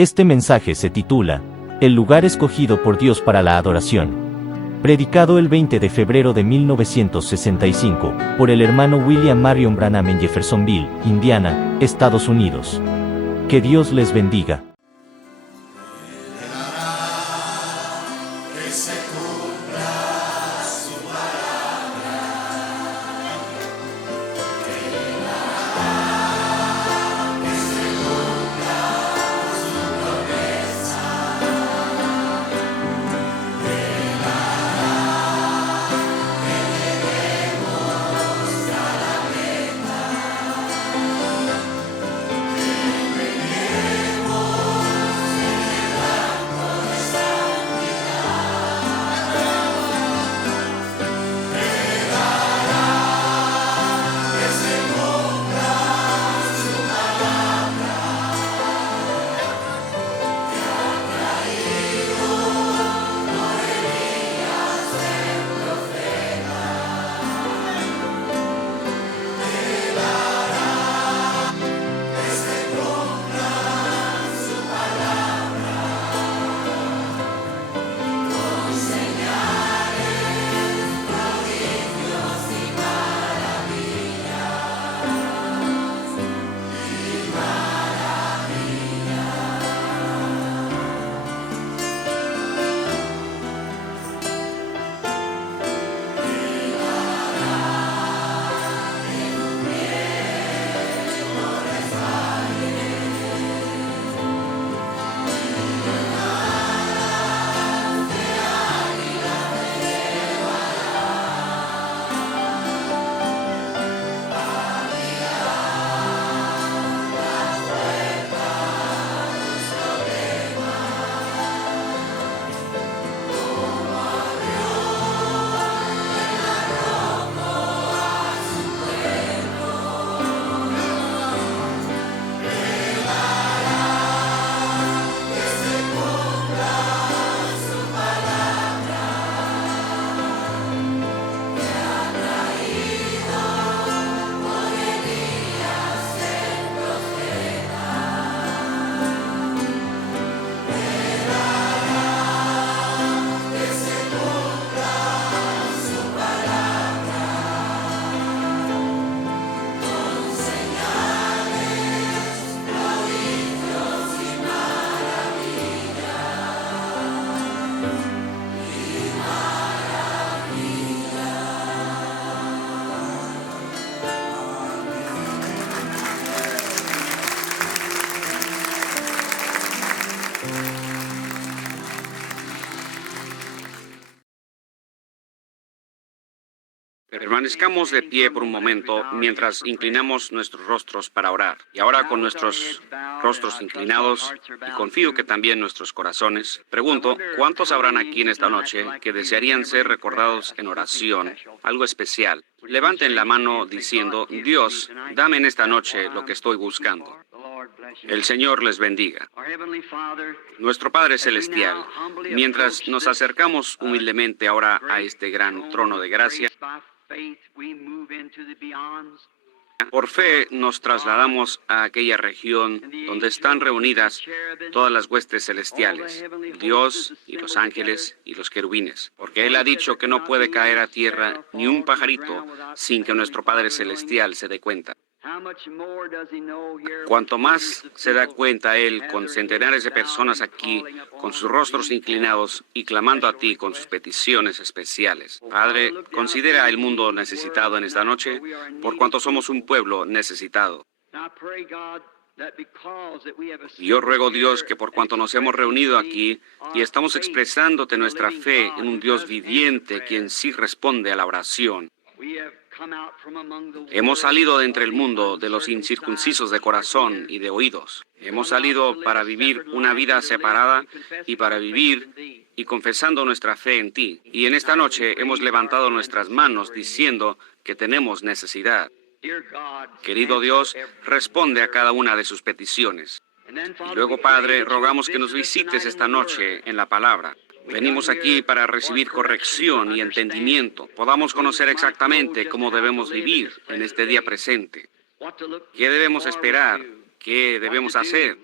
Este mensaje se titula, El lugar escogido por Dios para la adoración. Predicado el 20 de febrero de 1965, por el hermano William Marion Branham en Jeffersonville, Indiana, Estados Unidos. Que Dios les bendiga. Permanezcamos de pie por un momento mientras inclinamos nuestros rostros para orar. Y ahora con nuestros rostros inclinados, y confío que también nuestros corazones, pregunto, ¿cuántos habrán aquí en esta noche que desearían ser recordados en oración, algo especial? Levanten la mano diciendo, Dios, dame en esta noche lo que estoy buscando. El Señor les bendiga. Nuestro Padre Celestial, mientras nos acercamos humildemente ahora a este gran trono de gracia, por fe nos trasladamos a aquella región donde están reunidas todas las huestes celestiales, Dios y los ángeles y los querubines, porque Él ha dicho que no puede caer a tierra ni un pajarito sin que nuestro Padre Celestial se dé cuenta. Cuanto más se da cuenta Él con centenares de personas aquí, con sus rostros inclinados y clamando a ti con sus peticiones especiales. Padre, considera el mundo necesitado en esta noche, por cuanto somos un pueblo necesitado. Yo ruego, Dios, que por cuanto nos hemos reunido aquí y estamos expresándote nuestra fe en un Dios viviente, quien sí responde a la oración, hemos salido de entre el mundo de los incircuncisos de corazón y de oídos. Hemos salido para vivir una vida separada y para vivir y confesando nuestra fe en ti. Y en esta noche hemos levantado nuestras manos diciendo que tenemos necesidad. Querido Dios, responde a cada una de sus peticiones. Y luego, Padre, rogamos que nos visites esta noche en la palabra. Venimos aquí para recibir corrección y entendimiento. Podamos conocer exactamente cómo debemos vivir en este día presente. ¿Qué debemos esperar qué debemos hacer,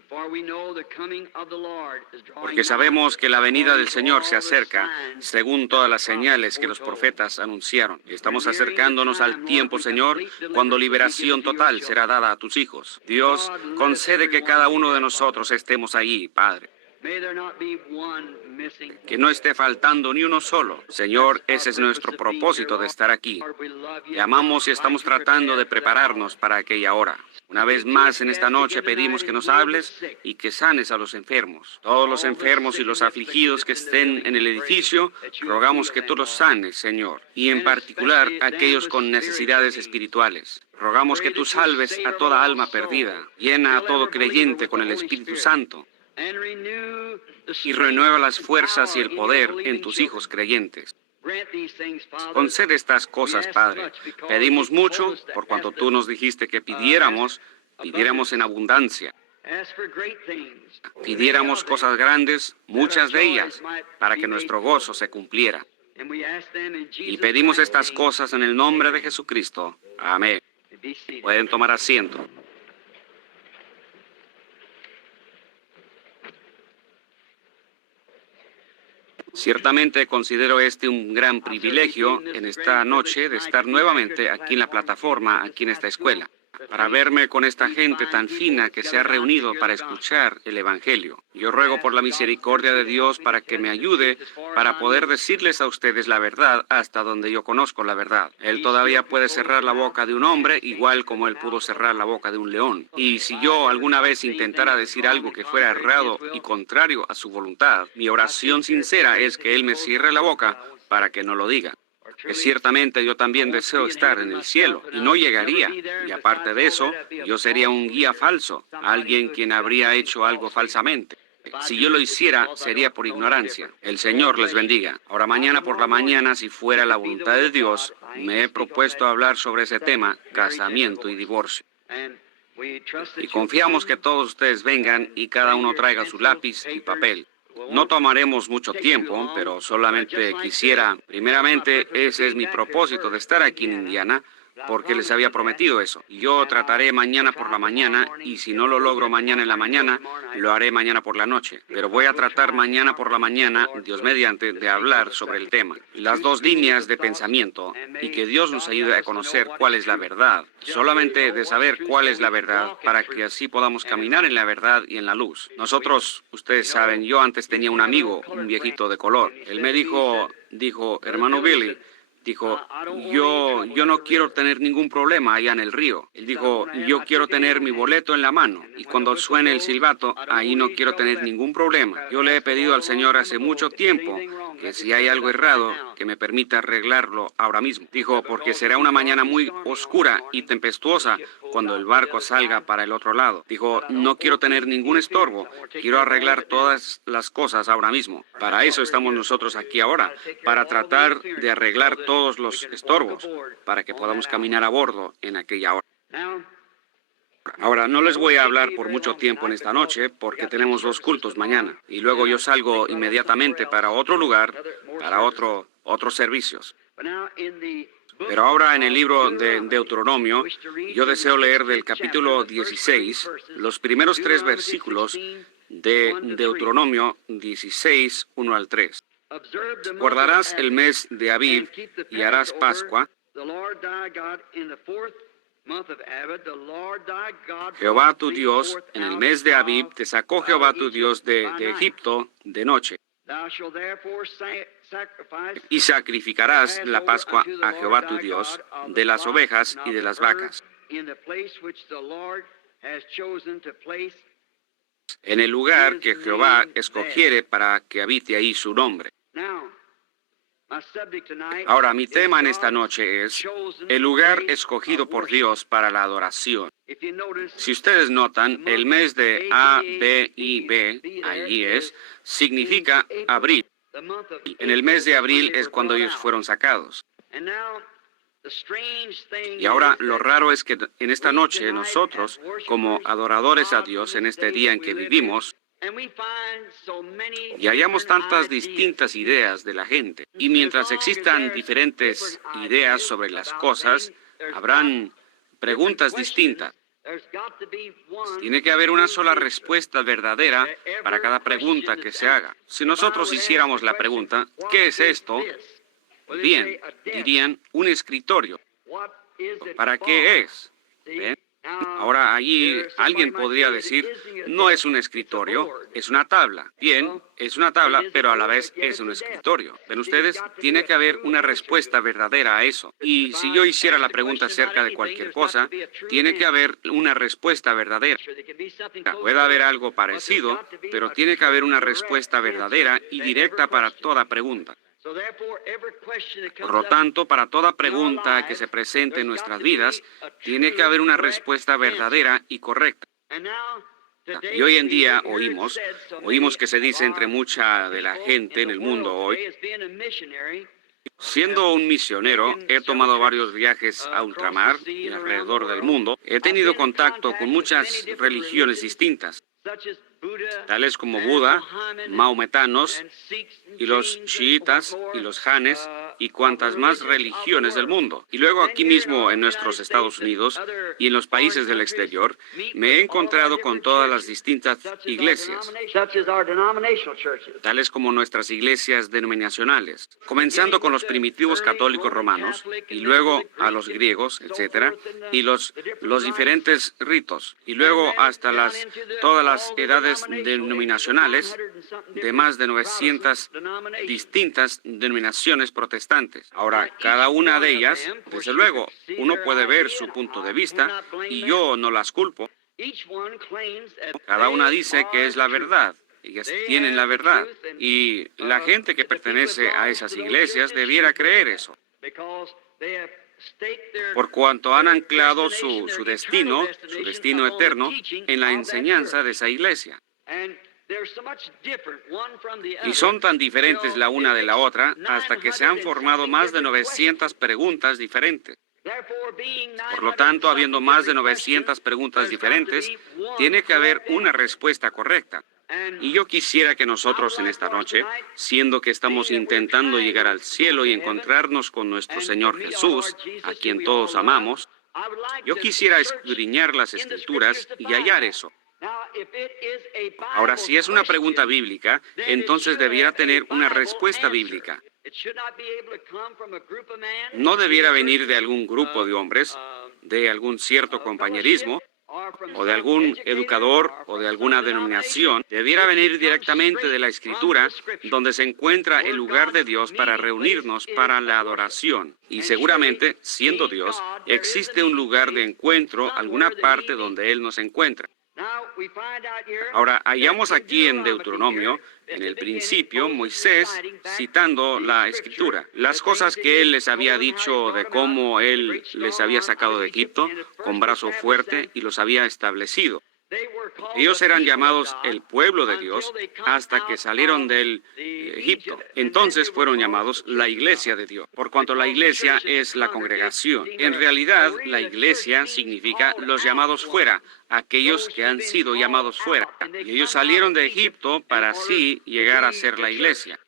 porque sabemos que la venida del Señor se acerca, según todas las señales que los profetas anunciaron. Estamos acercándonos al tiempo, Señor, cuando liberación total será dada a tus hijos. Dios, concede que cada uno de nosotros estemos allí, Padre. Que no esté faltando ni uno solo. Señor, ese es nuestro propósito de estar aquí. Te amamos y estamos tratando de prepararnos para aquella hora. Una vez más en esta noche pedimos que nos hables y que sanes a los enfermos. Todos los enfermos y los afligidos que estén en el edificio, rogamos que tú los sanes, Señor. Y en particular aquellos con necesidades espirituales. Rogamos que tú salves a toda alma perdida. Llena a todo creyente con el Espíritu Santo. Y renueva las fuerzas y el poder en tus hijos creyentes. Concede estas cosas, Padre. Pedimos mucho, por cuanto tú nos dijiste que pidiéramos en abundancia. Pidiéramos cosas grandes, muchas de ellas, para que nuestro gozo se cumpliera. Y pedimos estas cosas en el nombre de Jesucristo. Amén. Pueden tomar asiento. Ciertamente considero este un gran privilegio en esta noche de estar nuevamente aquí en la plataforma, aquí en esta escuela, para verme con esta gente tan fina que se ha reunido para escuchar el Evangelio. Yo ruego por la misericordia de Dios para que me ayude para poder decirles a ustedes la verdad hasta donde yo conozco la verdad. Él todavía puede cerrar la boca de un hombre igual como él pudo cerrar la boca de un león. Y si yo alguna vez intentara decir algo que fuera errado y contrario a su voluntad, mi oración sincera es que él me cierre la boca para que no lo diga. Que ciertamente yo también deseo estar en el cielo y no llegaría. Y aparte de eso, yo sería un guía falso, alguien quien habría hecho algo falsamente. Si yo lo hiciera, sería por ignorancia. El Señor les bendiga. Ahora mañana por la mañana, si fuera la voluntad de Dios, me he propuesto hablar sobre ese tema, casamiento y divorcio. Y confiamos que todos ustedes vengan y cada uno traiga su lápiz y papel. No tomaremos mucho tiempo, pero solamente quisiera, primeramente, ese es mi propósito de estar aquí en Indiana, porque les había prometido eso. Yo trataré mañana por la mañana, y si no lo logro mañana en la mañana, lo haré mañana por la noche. Pero voy a tratar mañana por la mañana, Dios mediante, de hablar sobre el tema. Las dos líneas de pensamiento, y que Dios nos ayude a conocer cuál es la verdad. Solamente de saber cuál es la verdad, para que así podamos caminar en la verdad y en la luz. Nosotros, ustedes saben, yo antes tenía un amigo, un viejito de color. Él me dijo, hermano Billy, dijo, yo no quiero tener ningún problema allá en el río. Él dijo, yo quiero tener mi boleto en la mano. Y cuando suene el silbato, ahí no quiero tener ningún problema. Yo le he pedido al Señor hace mucho tiempo que si hay algo errado, que me permita arreglarlo ahora mismo. Dijo, porque será una mañana muy oscura y tempestuosa cuando el barco salga para el otro lado. Dijo, no quiero tener ningún estorbo. Quiero arreglar todas las cosas ahora mismo. Para eso estamos nosotros aquí ahora, para tratar de arreglar todos los estorbos, para que podamos caminar a bordo en aquella hora. Ahora, no les voy a hablar por mucho tiempo en esta noche, porque tenemos 2 cultos mañana, y luego yo salgo inmediatamente para otro lugar, para otros servicios. Pero ahora en el libro de Deuteronomio, yo deseo leer del capítulo 16, los primeros 3 versículos de Deuteronomio 16, 1 al 3. Guardarás el mes de Abib y harás Pascua. Jehová tu Dios, en el mes de Abib, te sacó Jehová tu Dios de Egipto de noche. Y sacrificarás la Pascua a Jehová tu Dios de las ovejas y de las vacas, en el lugar que Jehová escogiere para que habite ahí su nombre. Ahora, mi tema en esta noche es el lugar escogido por Dios para la adoración. Si ustedes notan, el mes de A-B-I-B, allí significa abril. En el mes de abril es cuando ellos fueron sacados. Y ahora lo raro es que en esta noche nosotros, como adoradores a Dios en este día en que vivimos, y hallamos tantas distintas ideas de la gente. Y mientras existan diferentes ideas sobre las cosas, habrán preguntas distintas. Tiene que haber una sola respuesta verdadera para cada pregunta que se haga. Si nosotros hiciéramos la pregunta, ¿qué es esto? Bien, dirían un escritorio. ¿Para qué es? ¿Ven? Ahora allí alguien podría decir, no es un escritorio, es una tabla. Bien, es una tabla, pero a la vez es un escritorio. ¿Ven ustedes? Tiene que haber una respuesta verdadera a eso. Y si yo hiciera la pregunta acerca de cualquier cosa, tiene que haber una respuesta verdadera. Puede haber algo parecido, pero tiene que haber una respuesta verdadera y directa para toda pregunta. Por lo tanto, para toda pregunta que se presente en nuestras vidas, tiene que haber una respuesta verdadera y correcta. Y hoy en día oímos que se dice entre mucha de la gente en el mundo hoy, siendo un misionero, he tomado varios viajes a ultramar y alrededor del mundo. He tenido contacto con muchas religiones distintas, tales como Buda, maometanos, y los chiitas y los janes y cuantas más religiones del mundo. Y luego aquí mismo en nuestros Estados Unidos y en los países del exterior, me he encontrado con todas las distintas iglesias, tales como nuestras iglesias denominacionales, comenzando con los primitivos católicos romanos y luego a los griegos, etcétera, y los diferentes ritos, y luego hasta todas las edades denominacionales de más de 900 distintas denominaciones protestantes. Ahora, cada una de ellas, desde luego, uno puede ver su punto de vista y yo no las culpo. Cada una dice que es la verdad. Ellas tienen la verdad. Y la gente que pertenece a esas iglesias debiera creer eso, por cuanto han anclado su destino eterno, en la enseñanza de esa iglesia. Y son tan diferentes la una de la otra hasta que se han formado más de 900 preguntas diferentes. Por lo tanto, habiendo más de 900 preguntas diferentes, tiene que haber una respuesta correcta. Y yo quisiera que nosotros en esta noche, siendo que estamos intentando llegar al cielo y encontrarnos con nuestro Señor Jesús, a quien todos amamos, yo quisiera escudriñar las Escrituras y hallar eso. Ahora, si es una pregunta bíblica, entonces debiera tener una respuesta bíblica. No debiera venir de algún grupo de hombres, de algún cierto compañerismo, o de algún educador o de alguna denominación. Debiera venir directamente de la Escritura, donde se encuentra el lugar de Dios para reunirnos para la adoración. Y seguramente, siendo Dios, existe un lugar de encuentro, alguna parte donde Él nos encuentra. Ahora, hallamos aquí en Deuteronomio, en el principio, Moisés citando la Escritura, las cosas que él les había dicho de cómo él les había sacado de Egipto con brazo fuerte y los había establecido. Ellos eran llamados el pueblo de Dios hasta que salieron del Egipto. Entonces fueron llamados la iglesia de Dios, por cuanto la iglesia es la congregación. En realidad, la iglesia significa los llamados fuera, aquellos que han sido llamados fuera. Y ellos salieron de Egipto para así llegar a ser la iglesia.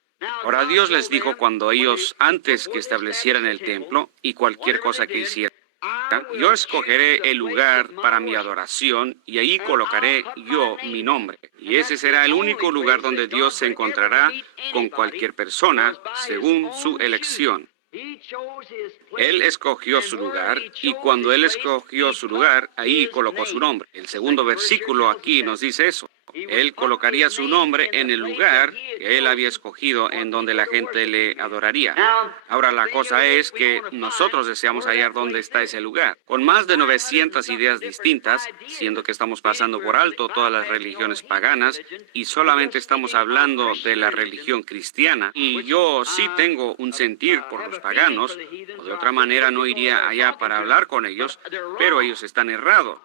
Ahora Dios les dijo cuando ellos, antes que establecieran el templo y cualquier cosa que hicieran, yo escogeré el lugar para mi adoración y allí colocaré yo mi nombre. Y ese será el único lugar donde Dios se encontrará con cualquier persona según su elección. Él escogió su lugar y cuando Él escogió su lugar, ahí colocó su nombre. El segundo versículo aquí nos dice eso. Él colocaría su nombre en el lugar que Él había escogido en donde la gente le adoraría. Ahora la cosa es que nosotros deseamos hallar dónde está ese lugar. Con más de 900 ideas distintas, siendo que estamos pasando por alto todas las religiones paganas y solamente estamos hablando de la religión cristiana, y yo sí tengo un sentir por los paganos, o de otra manera no iría allá para hablar con ellos, pero ellos están errados.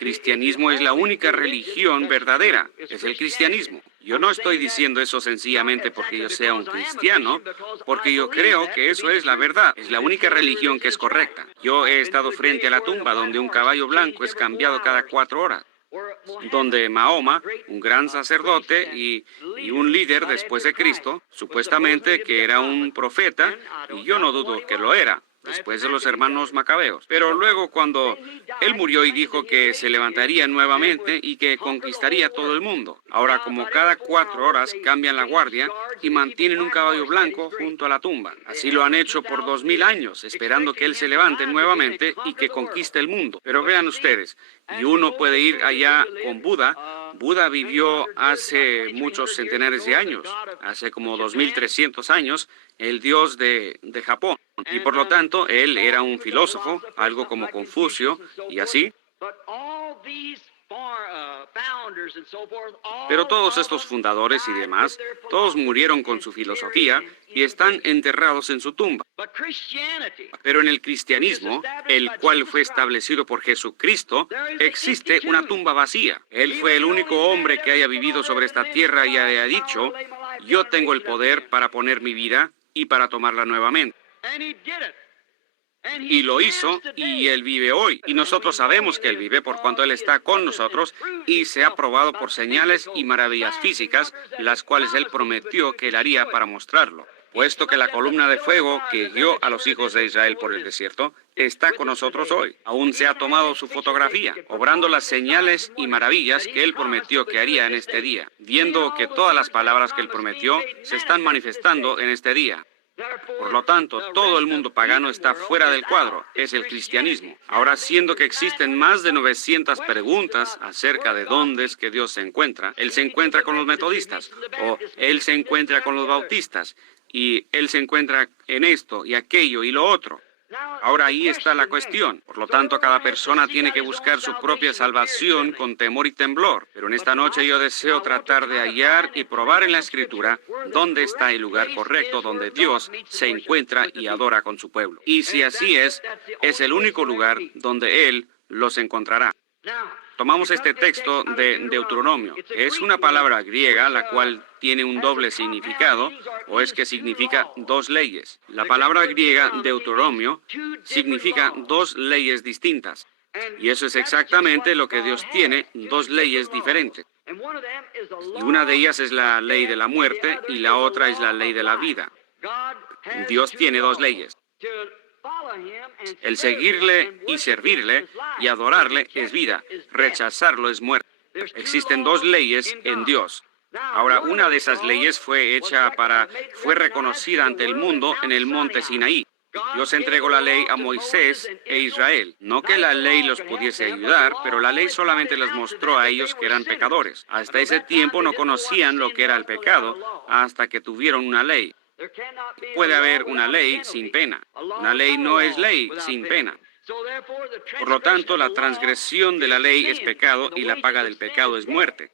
Cristianismo es la única religión verdadera, es el cristianismo. Yo no estoy diciendo eso sencillamente porque yo sea un cristiano, porque yo creo que eso es la verdad, es la única religión que es correcta. Yo he estado frente a la tumba donde un caballo blanco es cambiado cada 4 horas, donde Mahoma, un gran sacerdote y un líder después de Cristo, supuestamente que era un profeta, y yo no dudo que lo era, después de los hermanos macabeos. Pero luego cuando él murió y dijo que se levantaría nuevamente y que conquistaría todo el mundo. Ahora, como cada 4 horas cambian la guardia y mantienen un caballo blanco junto a la tumba. Así lo han hecho por 2000 años, esperando que él se levante nuevamente y que conquiste el mundo. Pero vean ustedes, y uno puede ir allá con Buda. Buda vivió hace muchos centenares de años, hace como 2300 años, el dios de Japón. Y por lo tanto, él era un filósofo, algo como Confucio, y así. Pero todos estos fundadores y demás, todos murieron con su filosofía y están enterrados en su tumba. Pero en el cristianismo, el cual fue establecido por Jesucristo, existe una tumba vacía. Él fue el único hombre que haya vivido sobre esta tierra y haya dicho, yo tengo el poder para poner mi vida y para tomarla nuevamente. Y lo hizo, y Él vive hoy. Y nosotros sabemos que Él vive por cuanto Él está con nosotros, y se ha probado por señales y maravillas físicas, las cuales Él prometió que Él haría para mostrarlo. Puesto que la columna de fuego que guió a los hijos de Israel por el desierto está con nosotros hoy. Aún se ha tomado su fotografía, obrando las señales y maravillas que Él prometió que haría en este día, viendo que todas las palabras que Él prometió se están manifestando en este día. Por lo tanto, todo el mundo pagano está fuera del cuadro, es el cristianismo. Ahora, siendo que existen más de 900 preguntas acerca de dónde es que Dios se encuentra, Él se encuentra con los metodistas, o Él se encuentra con los bautistas, y Él se encuentra en esto y aquello y lo otro. Ahora ahí está la cuestión. Por lo tanto, cada persona tiene que buscar su propia salvación con temor y temblor. Pero en esta noche yo deseo tratar de hallar y probar en la Escritura dónde está el lugar correcto donde Dios se encuentra y adora con su pueblo. Y si así es el único lugar donde Él los encontrará. Tomamos este texto de Deuteronomio. Es una palabra griega la cual tiene un doble significado, o es que significa 2 leyes. La palabra griega Deuteronomio significa 2 leyes distintas. Y eso es exactamente lo que Dios tiene, 2 leyes diferentes. Y una de ellas es la ley de la muerte y la otra es la ley de la vida. Dios tiene 2 leyes. El seguirle y servirle y adorarle es vida, rechazarlo es muerte. Existen 2 leyes en Dios. Ahora, una de esas leyes fue reconocida ante el mundo en el monte Sinaí. Dios entregó la ley a Moisés e Israel. No que la ley los pudiese ayudar, pero la ley solamente les mostró a ellos que eran pecadores. Hasta ese tiempo no conocían lo que era el pecado, hasta que tuvieron una ley. Puede haber una ley sin pena. Una ley no es ley sin pena. Por lo tanto, la transgresión de la ley es pecado y la paga del pecado es muerte.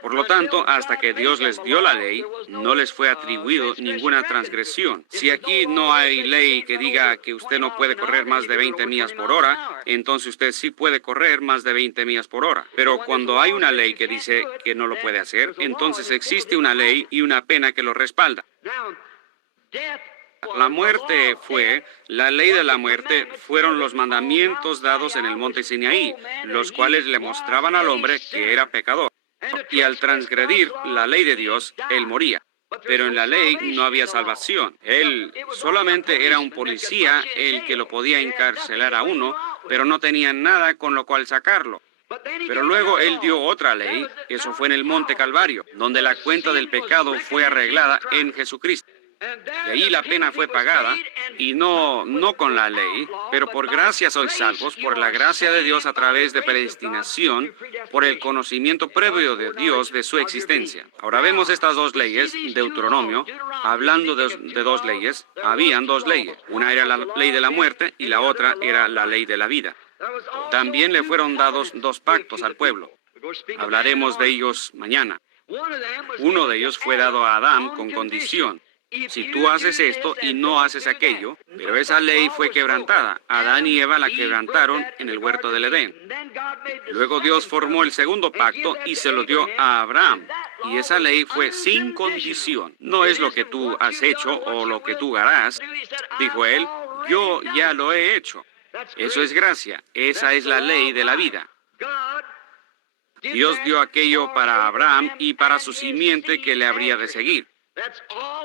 Por lo tanto, hasta que Dios les dio la ley, no les fue atribuido ninguna transgresión. Si aquí no hay ley que diga que usted no puede correr más de 20 millas por hora, entonces usted sí puede correr más de 20 millas por hora. Pero cuando hay una ley que dice que no lo puede hacer, entonces existe una ley y una pena que lo respalda. La muerte la ley de la muerte fueron los mandamientos dados en el monte Sinaí, los cuales le mostraban al hombre que era pecador. Y al transgredir la ley de Dios, él moría. Pero en la ley no había salvación. Él solamente era un policía el que lo podía encarcelar a uno, pero no tenía nada con lo cual sacarlo. Pero luego Él dio otra ley, eso fue en el Monte Calvario, donde la cuenta del pecado fue arreglada en Jesucristo. De ahí la pena fue pagada, y no con la ley, pero por gracia sois salvos, por la gracia de Dios a través de predestinación, por el conocimiento previo de Dios de su existencia. Ahora vemos estas 2 leyes, Deuteronomio, hablando de 2 leyes, habían 2 leyes. Una era la ley de la muerte y la otra era la ley de la vida. También le fueron dados 2 pactos al pueblo. Hablaremos de ellos mañana. Uno de ellos fue dado a Adán con condición. Si tú haces esto y no haces aquello, pero esa ley fue quebrantada. Adán y Eva la quebrantaron en el huerto del Edén. Luego Dios formó el segundo pacto y se lo dio a Abraham. Y esa ley fue sin condición. No es lo que tú has hecho o lo que tú harás. Dijo él, yo ya lo he hecho. Eso es gracia. Esa es la ley de la vida. Dios dio aquello para Abraham y para su simiente que le habría de seguir.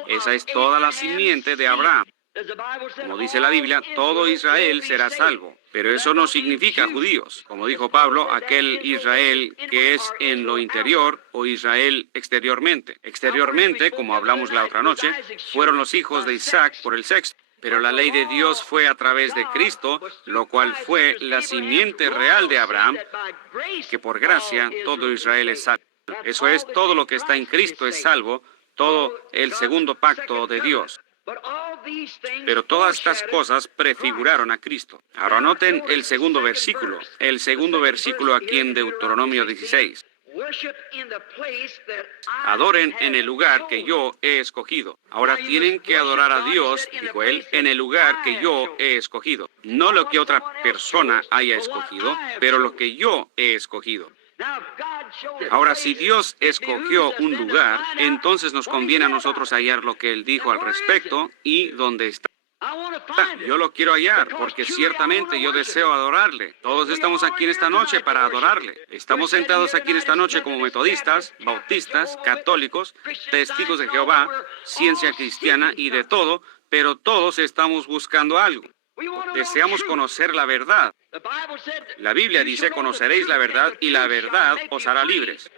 Esa es toda la simiente de Abraham. Como dice la Biblia, todo Israel será salvo. Pero eso no significa judíos. Como dijo Pablo, aquel Israel que es en lo interior o Israel exteriormente. Exteriormente, como hablamos la otra noche, fueron los hijos de Isaac por el sexo. Pero la ley de Dios fue a través de Cristo, lo cual fue la simiente real de Abraham, que por gracia todo Israel es salvo. Eso es, todo lo que está en Cristo es salvo, todo el segundo pacto de Dios. Pero todas estas cosas prefiguraron a Cristo. Ahora noten el segundo versículo aquí en Deuteronomio 16. Adoren en el lugar que yo he escogido. Ahora tienen que adorar a Dios, dijo él, en el lugar que yo he escogido. No lo que otra persona haya escogido, pero lo que yo he escogido. Ahora, si Dios escogió un lugar, entonces nos conviene a nosotros hallar lo que Él dijo al respecto y dónde está. Yo lo quiero hallar, porque ciertamente yo deseo adorarle. Todos estamos aquí en esta noche para adorarle. Estamos sentados aquí en esta noche como metodistas, bautistas, católicos, testigos de Jehová, ciencia cristiana y de todo, pero todos estamos buscando algo. Deseamos conocer la verdad. La Biblia dice, conoceréis la verdad y la verdad os hará libres.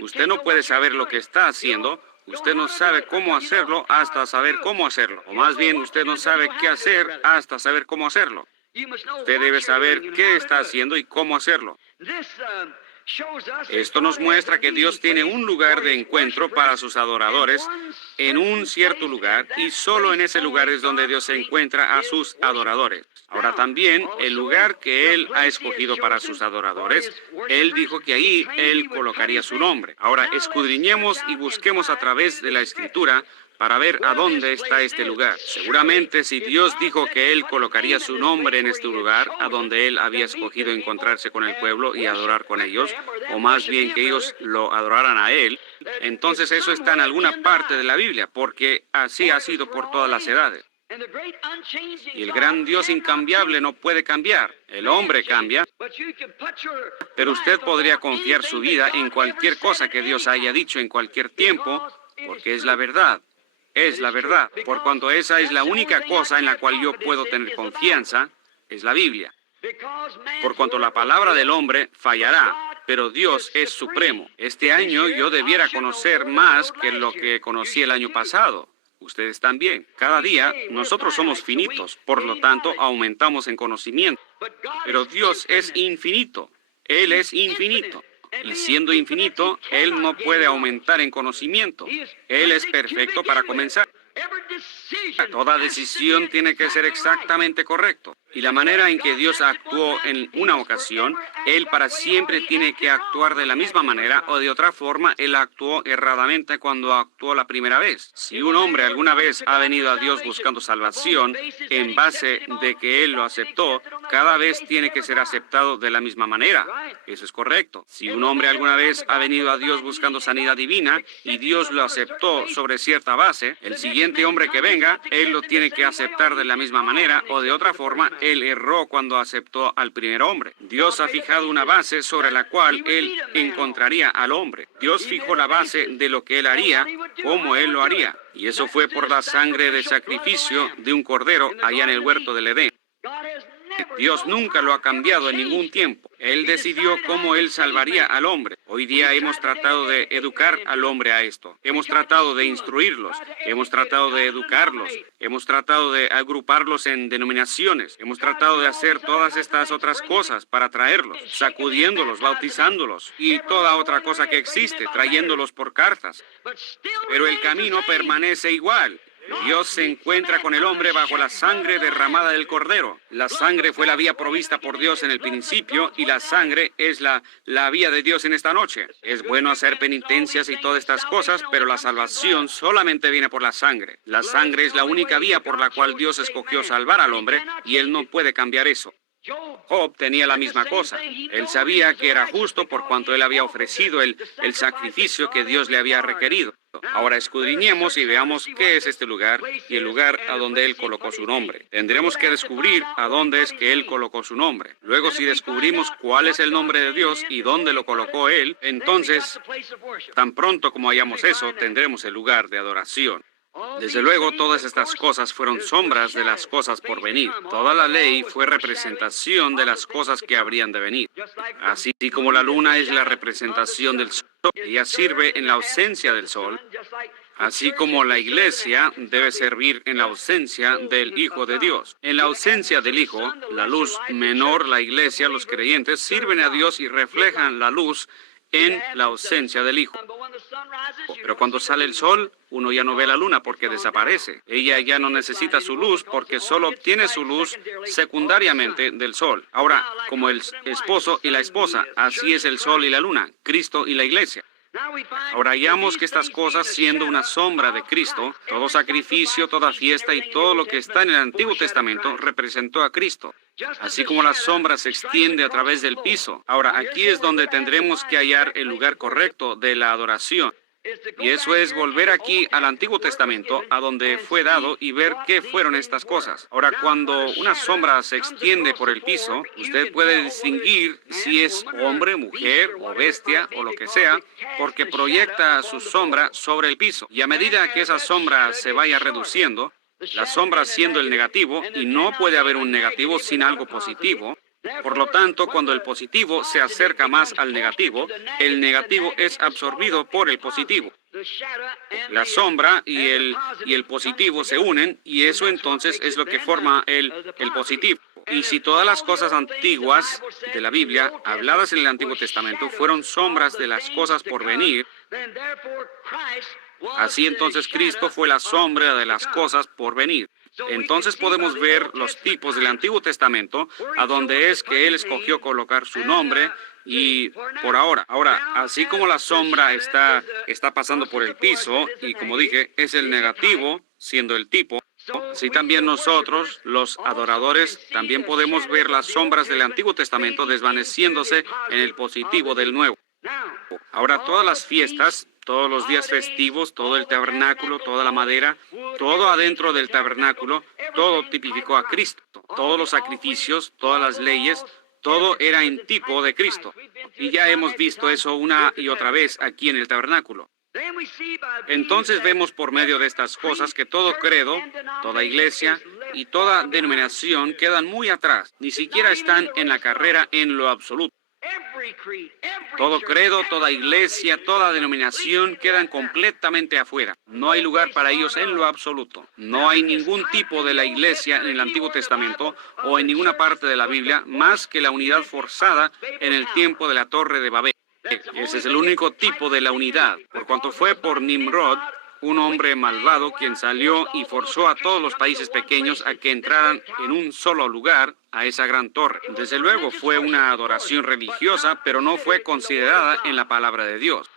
Usted no puede saber lo que está haciendo, usted no sabe cómo hacerlo hasta saber cómo hacerlo. O más bien, usted no sabe qué hacer hasta saber cómo hacerlo. Usted debe saber qué está haciendo y cómo hacerlo. Esto nos muestra que Dios tiene un lugar de encuentro para sus adoradores en un cierto lugar, y solo en ese lugar es donde Dios encuentra a sus adoradores. Ahora también, el lugar que Él ha escogido para sus adoradores, Él dijo que ahí Él colocaría su nombre. Ahora, escudriñemos y busquemos a través de la Escritura para ver a dónde está este lugar. Seguramente si Dios dijo que Él colocaría su nombre en este lugar, a donde Él había escogido encontrarse con el pueblo y adorar con ellos, o más bien que ellos lo adoraran a Él, entonces eso está en alguna parte de la Biblia, porque así ha sido por todas las edades. Y el gran Dios incambiable no puede cambiar. El hombre cambia, pero usted podría confiar su vida en cualquier cosa que Dios haya dicho en cualquier tiempo, porque es la verdad. Es la verdad, por cuanto esa es la única cosa en la cual yo puedo tener confianza, es la Biblia. Por cuanto la palabra del hombre fallará, pero Dios es supremo. Este año yo debiera conocer más que lo que conocí el año pasado. Ustedes también. Cada día nosotros somos finitos, por lo tanto aumentamos en conocimiento. Pero Dios es infinito. Él es infinito. Y siendo infinito, Él no puede aumentar en conocimiento. Él es perfecto para comenzar. Toda decisión tiene que ser exactamente correcto. Y la manera en que Dios actuó en una ocasión, Él para siempre tiene que actuar de la misma manera, o de otra forma, Él actuó erradamente cuando actuó la primera vez. Si un hombre alguna vez ha venido a Dios buscando salvación, en base de que Él lo aceptó, cada vez tiene que ser aceptado de la misma manera. Eso es correcto. Si un hombre alguna vez ha venido a Dios buscando sanidad divina, y Dios lo aceptó sobre cierta base, el siguiente hombre que venga, Él lo tiene que aceptar de la misma manera, o de otra forma, Él erró cuando aceptó al primer hombre. Dios ha fijado una base sobre la cual Él encontraría al hombre. Dios fijó la base de lo que Él haría, cómo Él lo haría. Y eso fue por la sangre de sacrificio de un cordero allá en el huerto del Edén. Dios nunca lo ha cambiado en ningún tiempo. Él decidió cómo Él salvaría al hombre. Hoy día hemos tratado de educar al hombre a esto. Hemos tratado de instruirlos. Hemos tratado de educarlos. Hemos tratado de agruparlos en denominaciones. Hemos tratado de hacer todas estas otras cosas para traerlos, sacudiéndolos, bautizándolos y toda otra cosa que existe, trayéndolos por cartas. Pero el camino permanece igual. Dios se encuentra con el hombre bajo la sangre derramada del Cordero. La sangre fue la vía provista por Dios en el principio, y la sangre es la vía de Dios en esta noche. Es bueno hacer penitencias y todas estas cosas, pero la salvación solamente viene por la sangre. La sangre es la única vía por la cual Dios escogió salvar al hombre, y Él no puede cambiar eso. Job tenía la misma cosa. Él sabía que era justo por cuanto él había ofrecido el sacrificio que Dios le había requerido. Ahora escudriñemos y veamos qué es este lugar y el lugar a donde Él colocó su nombre. Tendremos que descubrir a dónde es que Él colocó su nombre. Luego, si descubrimos cuál es el nombre de Dios y dónde lo colocó Él, entonces, tan pronto como hayamos eso, tendremos el lugar de adoración. Desde luego, todas estas cosas fueron sombras de las cosas por venir. Toda la ley fue representación de las cosas que habrían de venir. Así como la luna es la representación del sol, ella sirve en la ausencia del sol, así como la iglesia debe servir en la ausencia del Hijo de Dios. En la ausencia del Hijo, la luz menor, la iglesia, los creyentes, sirven a Dios y reflejan la luz en la ausencia del Hijo. Pero cuando sale el sol, uno ya no ve la luna porque desaparece. Ella ya no necesita su luz porque solo obtiene su luz secundariamente del sol. Ahora, como el esposo y la esposa, así es el sol y la luna, Cristo y la iglesia. Ahora hallamos que estas cosas, siendo una sombra de Cristo, todo sacrificio, toda fiesta y todo lo que está en el Antiguo Testamento representó a Cristo. Así como la sombra se extiende a través del piso. Ahora, aquí es donde tendremos que hallar el lugar correcto de la adoración. Y eso es volver aquí al Antiguo Testamento, a donde fue dado, y ver qué fueron estas cosas. Ahora, cuando una sombra se extiende por el piso, usted puede distinguir si es hombre, mujer o bestia o lo que sea, porque proyecta su sombra sobre el piso. Y a medida que esa sombra se vaya reduciendo, la sombra siendo el negativo, y no puede haber un negativo sin algo positivo. Por lo tanto, cuando el positivo se acerca más al negativo, el negativo es absorbido por el positivo. La sombra y el positivo se unen, y eso entonces es lo que forma el positivo. Y si todas las cosas antiguas de la Biblia, habladas en el Antiguo Testamento, fueron sombras de las cosas por venir, así entonces Cristo fue la sombra de las cosas por venir. Entonces podemos ver los tipos del Antiguo Testamento, a donde es que Él escogió colocar su nombre, y por ahora. Ahora, así como la sombra está pasando por el piso, y como dije, es el negativo, siendo el tipo, así también nosotros, los adoradores, también podemos ver las sombras del Antiguo Testamento desvaneciéndose en el positivo del Nuevo. Ahora, todas las fiestas, todos los días festivos, todo el tabernáculo, toda la madera, todo adentro del tabernáculo, todo tipificó a Cristo. Todos los sacrificios, todas las leyes, todo era en tipo de Cristo. Y ya hemos visto eso una y otra vez aquí en el tabernáculo. Entonces vemos por medio de estas cosas que todo credo, toda iglesia y toda denominación quedan muy atrás. Ni siquiera están en la carrera en lo absoluto. Todo credo, toda iglesia, toda denominación quedan completamente afuera. No hay lugar para ellos en lo absoluto. No hay ningún tipo de la iglesia en el Antiguo Testamento o en ninguna parte de la Biblia más que la unidad forzada en el tiempo de la Torre de Babel. Ese es el único tipo de la unidad, por cuanto fue por Nimrod, un hombre malvado, quien salió y forzó a todos los países pequeños a que entraran en un solo lugar a esa gran torre. Desde luego fue una adoración religiosa, pero no fue considerada en la palabra de Dios.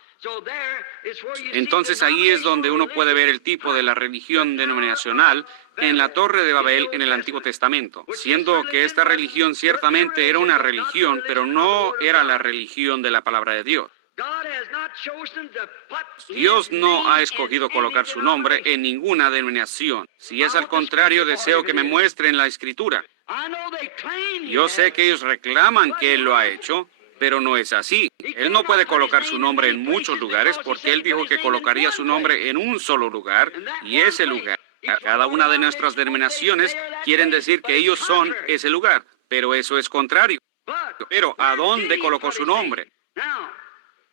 Entonces ahí es donde uno puede ver el tipo de la religión denominacional en la Torre de Babel en el Antiguo Testamento, siendo que esta religión ciertamente era una religión, pero no era la religión de la palabra de Dios. Dios no ha escogido colocar su nombre en ninguna denominación. Si es al contrario, deseo que me muestren la Escritura. Yo sé que ellos reclaman que Él lo ha hecho, pero no es así. Él no puede colocar su nombre en muchos lugares porque Él dijo que colocaría su nombre en un solo lugar, y ese lugar, cada una de nuestras denominaciones quieren decir que ellos son ese lugar, pero eso es contrario. Pero ¿a dónde colocó su nombre?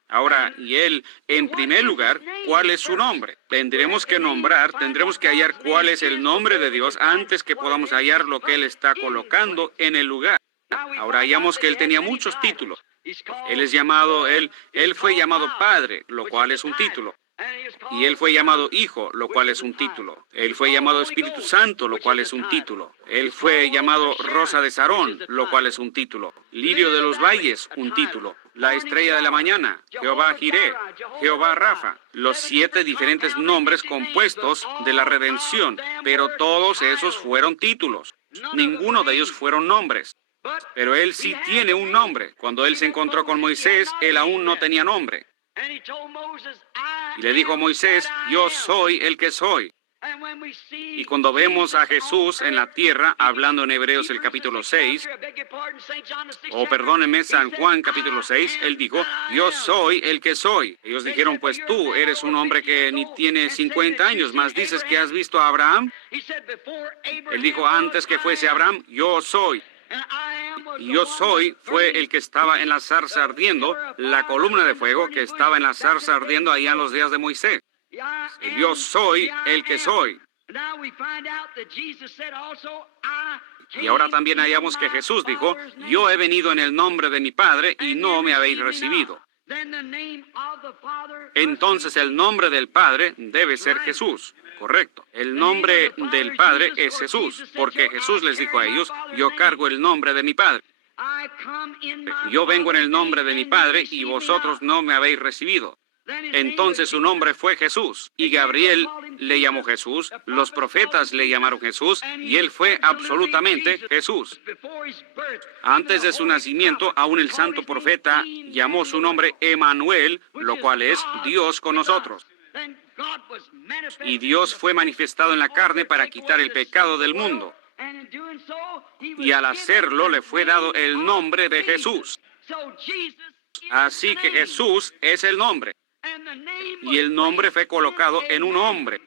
Ahora, y Él, en primer lugar, ¿cuál es su nombre? Tendremos que hallar cuál es el nombre de Dios antes que podamos hallar lo que Él está colocando en el lugar. Ahora hallamos que Él tenía muchos títulos. Él fue llamado Padre, lo cual es un título. Y Él fue llamado Hijo, lo cual es un título. Él fue llamado Espíritu Santo, lo cual es un título. Él fue llamado Rosa de Sarón, lo cual es un título. Lirio de los valles, un título. La estrella de la mañana, Jehová Jireh, Jehová Rafa. Los 7 diferentes nombres compuestos de la redención, pero todos esos fueron títulos. Ninguno de ellos fueron nombres. Pero Él sí tiene un nombre. Cuando Él se encontró con Moisés, Él aún no tenía nombre. Y le dijo a Moisés, yo soy el que soy. Y cuando vemos a Jesús en la tierra, hablando en Hebreos el capítulo 6, o perdóneme, San Juan capítulo 6, él dijo, yo soy el que soy. Ellos dijeron, pues tú eres un hombre que ni tiene 50 años, más dices que has visto a Abraham. Él dijo, antes que fuese Abraham, yo soy. Y yo soy fue el que estaba en la zarza ardiendo, la columna de fuego que estaba en la zarza ardiendo allá en los días de Moisés. Y yo soy el que soy. Y ahora también hallamos que Jesús dijo, yo he venido en el nombre de mi Padre y no me habéis recibido. Entonces el nombre del Padre debe ser Jesús. Correcto. El nombre del Padre es Jesús, porque Jesús les dijo a ellos, yo cargo el nombre de mi Padre. Yo vengo en el nombre de mi Padre y vosotros no me habéis recibido. Entonces su nombre fue Jesús, y Gabriel le llamó Jesús, los profetas le llamaron Jesús, y él fue absolutamente Jesús. Antes de su nacimiento, aún el santo profeta llamó su nombre Emanuel, lo cual es Dios con nosotros. Y Dios fue manifestado en la carne para quitar el pecado del mundo. Y al hacerlo le fue dado el nombre de Jesús. Así que Jesús es el nombre. Y el nombre fue colocado en un hombre.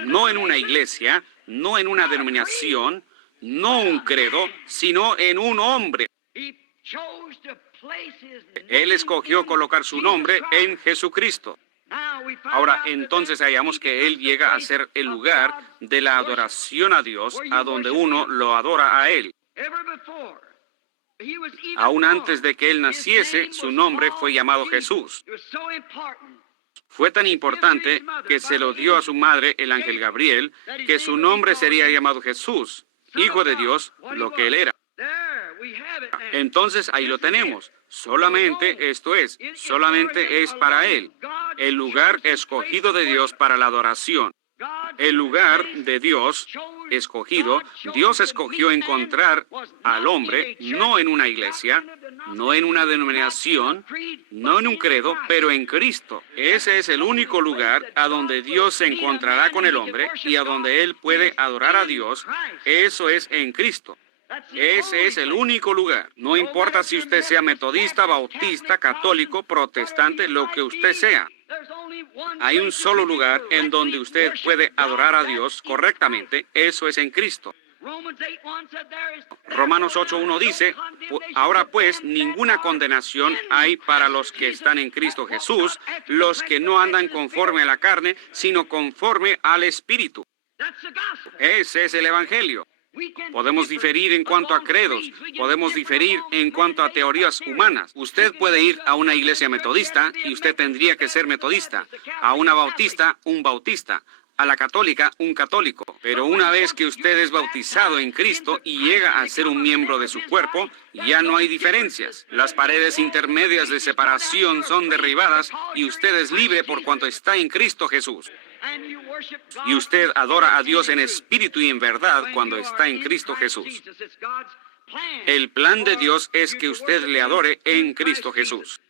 No en una iglesia, no en una denominación, no un credo, sino en un hombre. Él escogió colocar su nombre en Jesucristo. Ahora, entonces hallamos que Él llega a ser el lugar de la adoración a Dios, a donde uno lo adora a Él. Aún antes de que Él naciese, su nombre fue llamado Jesús. Fue tan importante que se lo dio a su madre, el ángel Gabriel, que su nombre sería llamado Jesús, Hijo de Dios, lo que Él era. Entonces ahí lo tenemos. Solamente solamente es para Él, el lugar escogido de Dios para la adoración. El lugar de Dios escogido, Dios escogió encontrar al hombre, no en una iglesia, no en una denominación, no en un credo, pero en Cristo. Ese es el único lugar a donde Dios se encontrará con el hombre y a donde Él puede adorar a Dios. Eso es en Cristo. Ese es el único lugar. No importa si usted sea metodista, bautista, católico, protestante, lo que usted sea. Hay un solo lugar en donde usted puede adorar a Dios correctamente. Eso es en Cristo. Romanos 8:1 dice, ahora pues ninguna condenación hay para los que están en Cristo Jesús, los que no andan conforme a la carne, sino conforme al Espíritu. Ese es el Evangelio. Podemos diferir en cuanto a credos, podemos diferir en cuanto a teorías humanas. Usted puede ir a una iglesia metodista y usted tendría que ser metodista, a una bautista, un bautista, a la católica, un católico. Pero una vez que usted es bautizado en Cristo y llega a ser un miembro de su cuerpo, ya no hay diferencias. Las paredes intermedias de separación son derribadas y usted es libre por cuanto está en Cristo Jesús. Y usted adora a Dios en espíritu y en verdad cuando está en Cristo Jesús. El plan de Dios es que usted le adore en Cristo Jesús.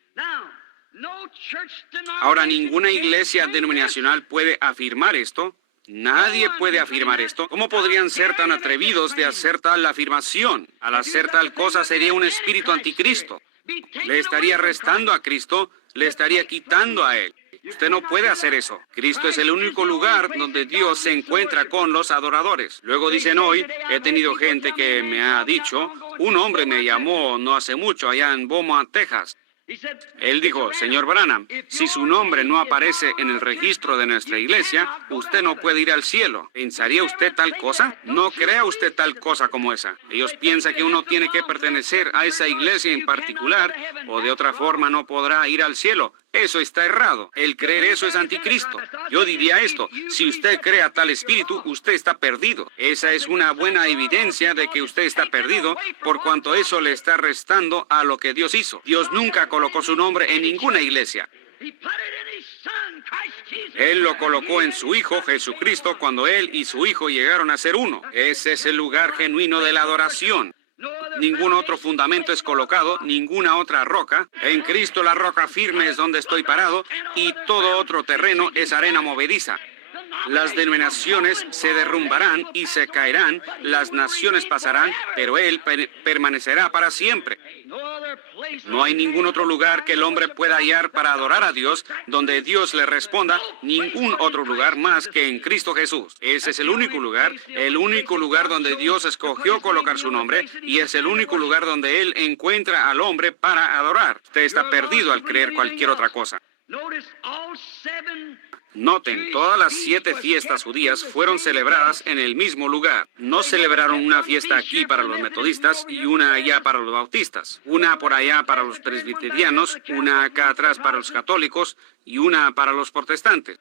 Ahora, ninguna iglesia denominacional puede afirmar esto. Nadie puede afirmar esto. ¿Cómo podrían ser tan atrevidos de hacer tal afirmación? Al hacer tal cosa sería un espíritu anticristo. Le estaría restando a Cristo, le estaría quitando a Él. Usted no puede hacer eso. Cristo es el único lugar donde Dios se encuentra con los adoradores. Luego dicen hoy, he tenido gente que me ha dicho, un hombre me llamó no hace mucho allá en Beaumont, Texas. Él dijo, señor Branham, si su nombre no aparece en el registro de nuestra iglesia, usted no puede ir al cielo. ¿Pensaría usted tal cosa? No crea usted tal cosa como esa. Ellos piensan que uno tiene que pertenecer a esa iglesia en particular, o de otra forma no podrá ir al cielo. Eso está errado. El creer eso es anticristo. Yo diría esto, si usted cree a tal espíritu, usted está perdido. Esa es una buena evidencia de que usted está perdido, por cuanto eso le está restando a lo que Dios hizo. Dios nunca colocó su nombre en ninguna iglesia. Él lo colocó en su Hijo Jesucristo cuando Él y su Hijo llegaron a ser uno. Ese es el lugar genuino de la adoración. ningún otro fundamento es colocado, ninguna otra roca. En Cristo la roca firme es donde estoy parado y todo otro terreno es arena movediza. Las denominaciones se derrumbarán y se caerán, las naciones pasarán, pero Él permanecerá para siempre. No hay ningún otro lugar que el hombre pueda hallar para adorar a Dios, donde Dios le responda, ningún otro lugar más que en Cristo Jesús. Ese es el único lugar donde Dios escogió colocar su nombre, y es el único lugar donde Él encuentra al hombre para adorar. Usted está perdido al creer cualquier otra cosa. Noten, todas las 7 fiestas judías fueron celebradas en el mismo lugar. No celebraron una fiesta aquí para los metodistas y una allá para los bautistas, una por allá para los presbiterianos, una acá atrás para los católicos y una para los protestantes.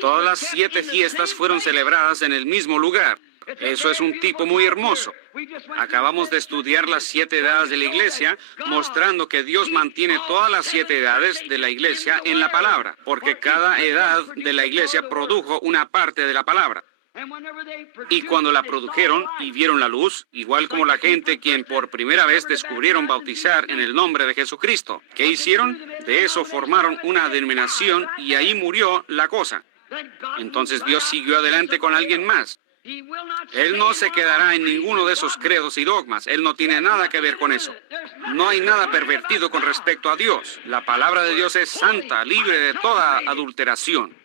Todas las 7 fiestas fueron celebradas en el mismo lugar. Eso es un tipo muy hermoso. Acabamos de estudiar las 7 edades de la iglesia, mostrando que Dios mantiene todas las 7 edades de la iglesia en la palabra, porque cada edad de la iglesia produjo una parte de la palabra. Y cuando la produjeron y vieron la luz, igual como la gente quien por primera vez descubrieron bautizar en el nombre de Jesucristo, ¿qué hicieron? De eso formaron una denominación y ahí murió la cosa. Entonces Dios siguió adelante con alguien más. Él no se quedará en ninguno de esos credos y dogmas. Él no tiene nada que ver con eso. No hay nada pervertido con respecto a Dios. La palabra de Dios es santa, libre de toda adulteración.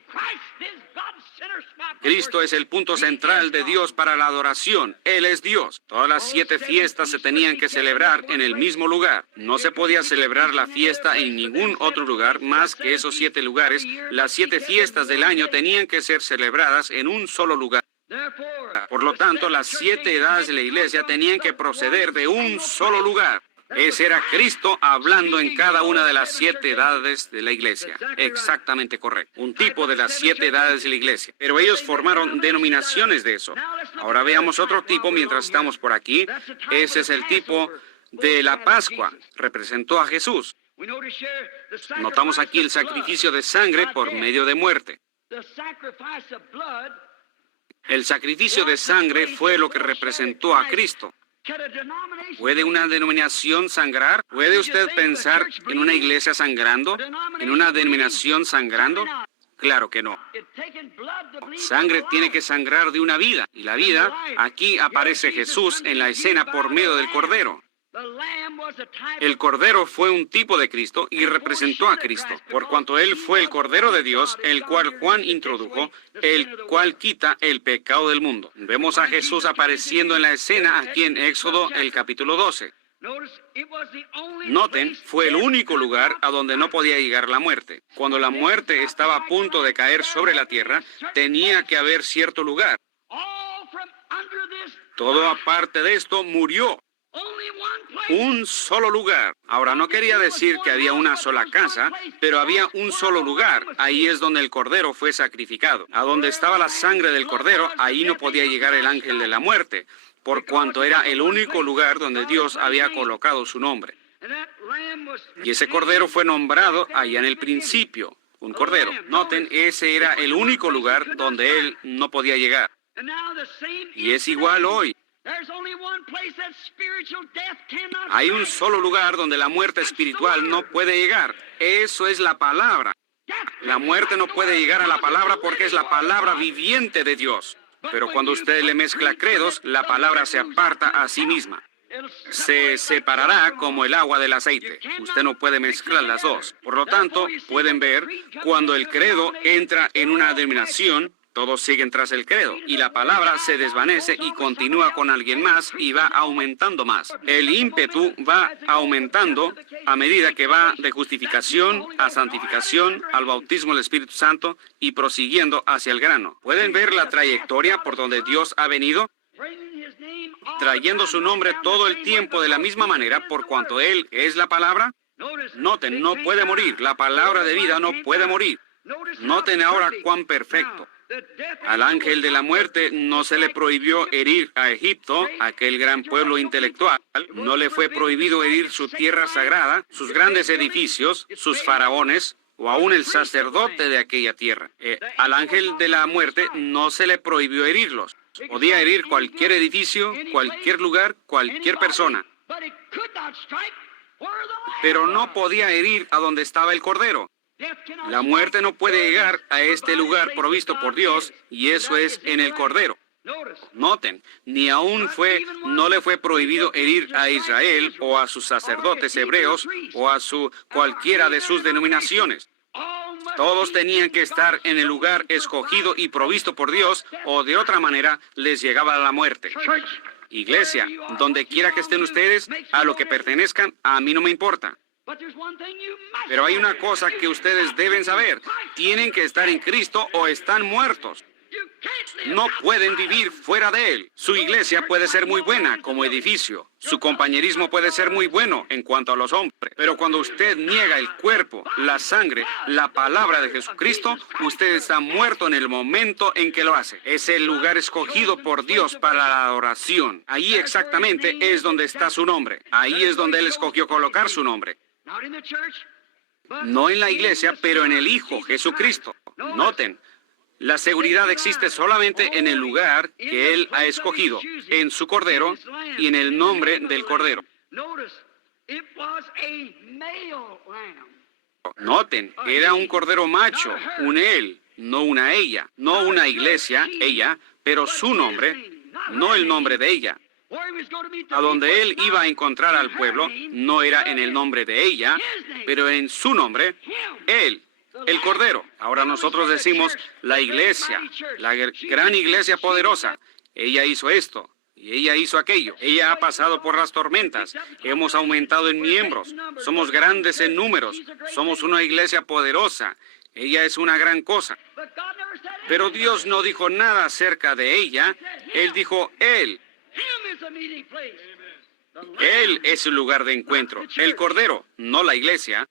Cristo es el punto central de Dios para la adoración. Él es Dios. Todas las 7 fiestas se tenían que celebrar en el mismo lugar. No se podía celebrar la fiesta en ningún otro lugar más que esos 7 lugares. Las 7 fiestas del año tenían que ser celebradas en un solo lugar. Por lo tanto, las 7 edades de la iglesia tenían que proceder de un solo lugar. Ese era Cristo hablando en cada una de las 7 edades de la iglesia. Exactamente correcto. Un tipo de las 7 edades de la iglesia. Pero ellos formaron denominaciones de eso. Ahora veamos otro tipo mientras estamos por aquí. Ese es el tipo de la Pascua. Representó a Jesús. Notamos aquí el sacrificio de sangre por medio de muerte. El sacrificio de sangre fue lo que representó a Cristo. ¿Puede una denominación sangrar? ¿Puede usted pensar en una iglesia sangrando? ¿En una denominación sangrando? Claro que no. Sangre tiene que sangrar de una vida. Y la vida, aquí aparece Jesús en la escena por medio del Cordero. El Cordero fue un tipo de Cristo y representó a Cristo, por cuanto Él fue el Cordero de Dios, el cual Juan introdujo, el cual quita el pecado del mundo. Vemos a Jesús apareciendo en la escena aquí en Éxodo, el capítulo 12. Noten, fue el único lugar a donde no podía llegar la muerte. Cuando la muerte estaba a punto de caer sobre la tierra, tenía que haber cierto lugar. Todo aparte de esto murió. Un solo lugar. Ahora, no quería decir que había una sola casa, pero había un solo lugar. Ahí es donde el Cordero fue sacrificado. A donde estaba la sangre del Cordero, ahí no podía llegar el ángel de la muerte, por cuanto era el único lugar donde Dios había colocado su nombre. Y ese Cordero fue nombrado allá en el principio, un Cordero. Noten, ese era el único lugar donde Él no podía llegar. Y es igual hoy. Hay un solo lugar donde la muerte espiritual no puede llegar. Eso es la palabra. La muerte no puede llegar a la palabra porque es la palabra viviente de Dios. Pero cuando usted le mezcla credos, la palabra se aparta a sí misma. Se separará como el agua del aceite. Usted no puede mezclar las dos. Por lo tanto, pueden ver, cuando el credo entra en una denominación, todos siguen tras el credo, y la palabra se desvanece y continúa con alguien más y va aumentando más. El ímpetu va aumentando a medida que va de justificación a santificación, al bautismo del Espíritu Santo y prosiguiendo hacia el grano. ¿Pueden ver la trayectoria por donde Dios ha venido? Trayendo su nombre todo el tiempo de la misma manera por cuanto Él es la palabra. Noten, no puede morir. La palabra de vida no puede morir. Noten ahora cuán perfecto. Al ángel de la muerte no se le prohibió herir a Egipto, aquel gran pueblo intelectual. No le fue prohibido herir su tierra sagrada, sus grandes edificios, sus faraones, o aún el sacerdote de aquella tierra. Al ángel de la muerte no se le prohibió herirlos. Podía herir cualquier edificio, cualquier lugar, cualquier persona. Pero no podía herir a donde estaba el Cordero. La muerte no puede llegar a este lugar provisto por Dios, y eso es en el Cordero. Noten, ni aún no le fue prohibido herir a Israel o a sus sacerdotes hebreos o a cualquiera de sus denominaciones. Todos tenían que estar en el lugar escogido y provisto por Dios, o de otra manera les llegaba la muerte. Iglesia, donde quiera que estén ustedes, a lo que pertenezcan, a mí no me importa. Pero hay una cosa que ustedes deben saber. Tienen que estar en Cristo o están muertos. No pueden vivir fuera de Él. Su iglesia puede ser muy buena como edificio. Su compañerismo puede ser muy bueno en cuanto a los hombres. Pero cuando usted niega el cuerpo, la sangre, la palabra de Jesucristo, usted está muerto en el momento en que lo hace. Es el lugar escogido por Dios para la adoración. Ahí exactamente es donde está su nombre. Ahí es donde Él escogió colocar su nombre. No en la iglesia, pero en el Hijo Jesucristo. Noten. La seguridad existe solamente en el lugar que Él ha escogido, en su Cordero y en el nombre del Cordero. Noten, era un Cordero macho, un Él, no una ella, no una iglesia, ella, pero su nombre, no el nombre de ella. A donde Él iba a encontrar al pueblo, no era en el nombre de ella, pero en su nombre, Él. El Cordero. Ahora nosotros decimos la iglesia, la gran iglesia poderosa. Ella hizo esto y ella hizo aquello. Ella ha pasado por las tormentas. Hemos aumentado en miembros. Somos grandes en números. Somos una iglesia poderosa. Ella es una gran cosa. Pero Dios no dijo nada acerca de ella. Él dijo Él. Él es el lugar de encuentro. El Cordero, no la iglesia.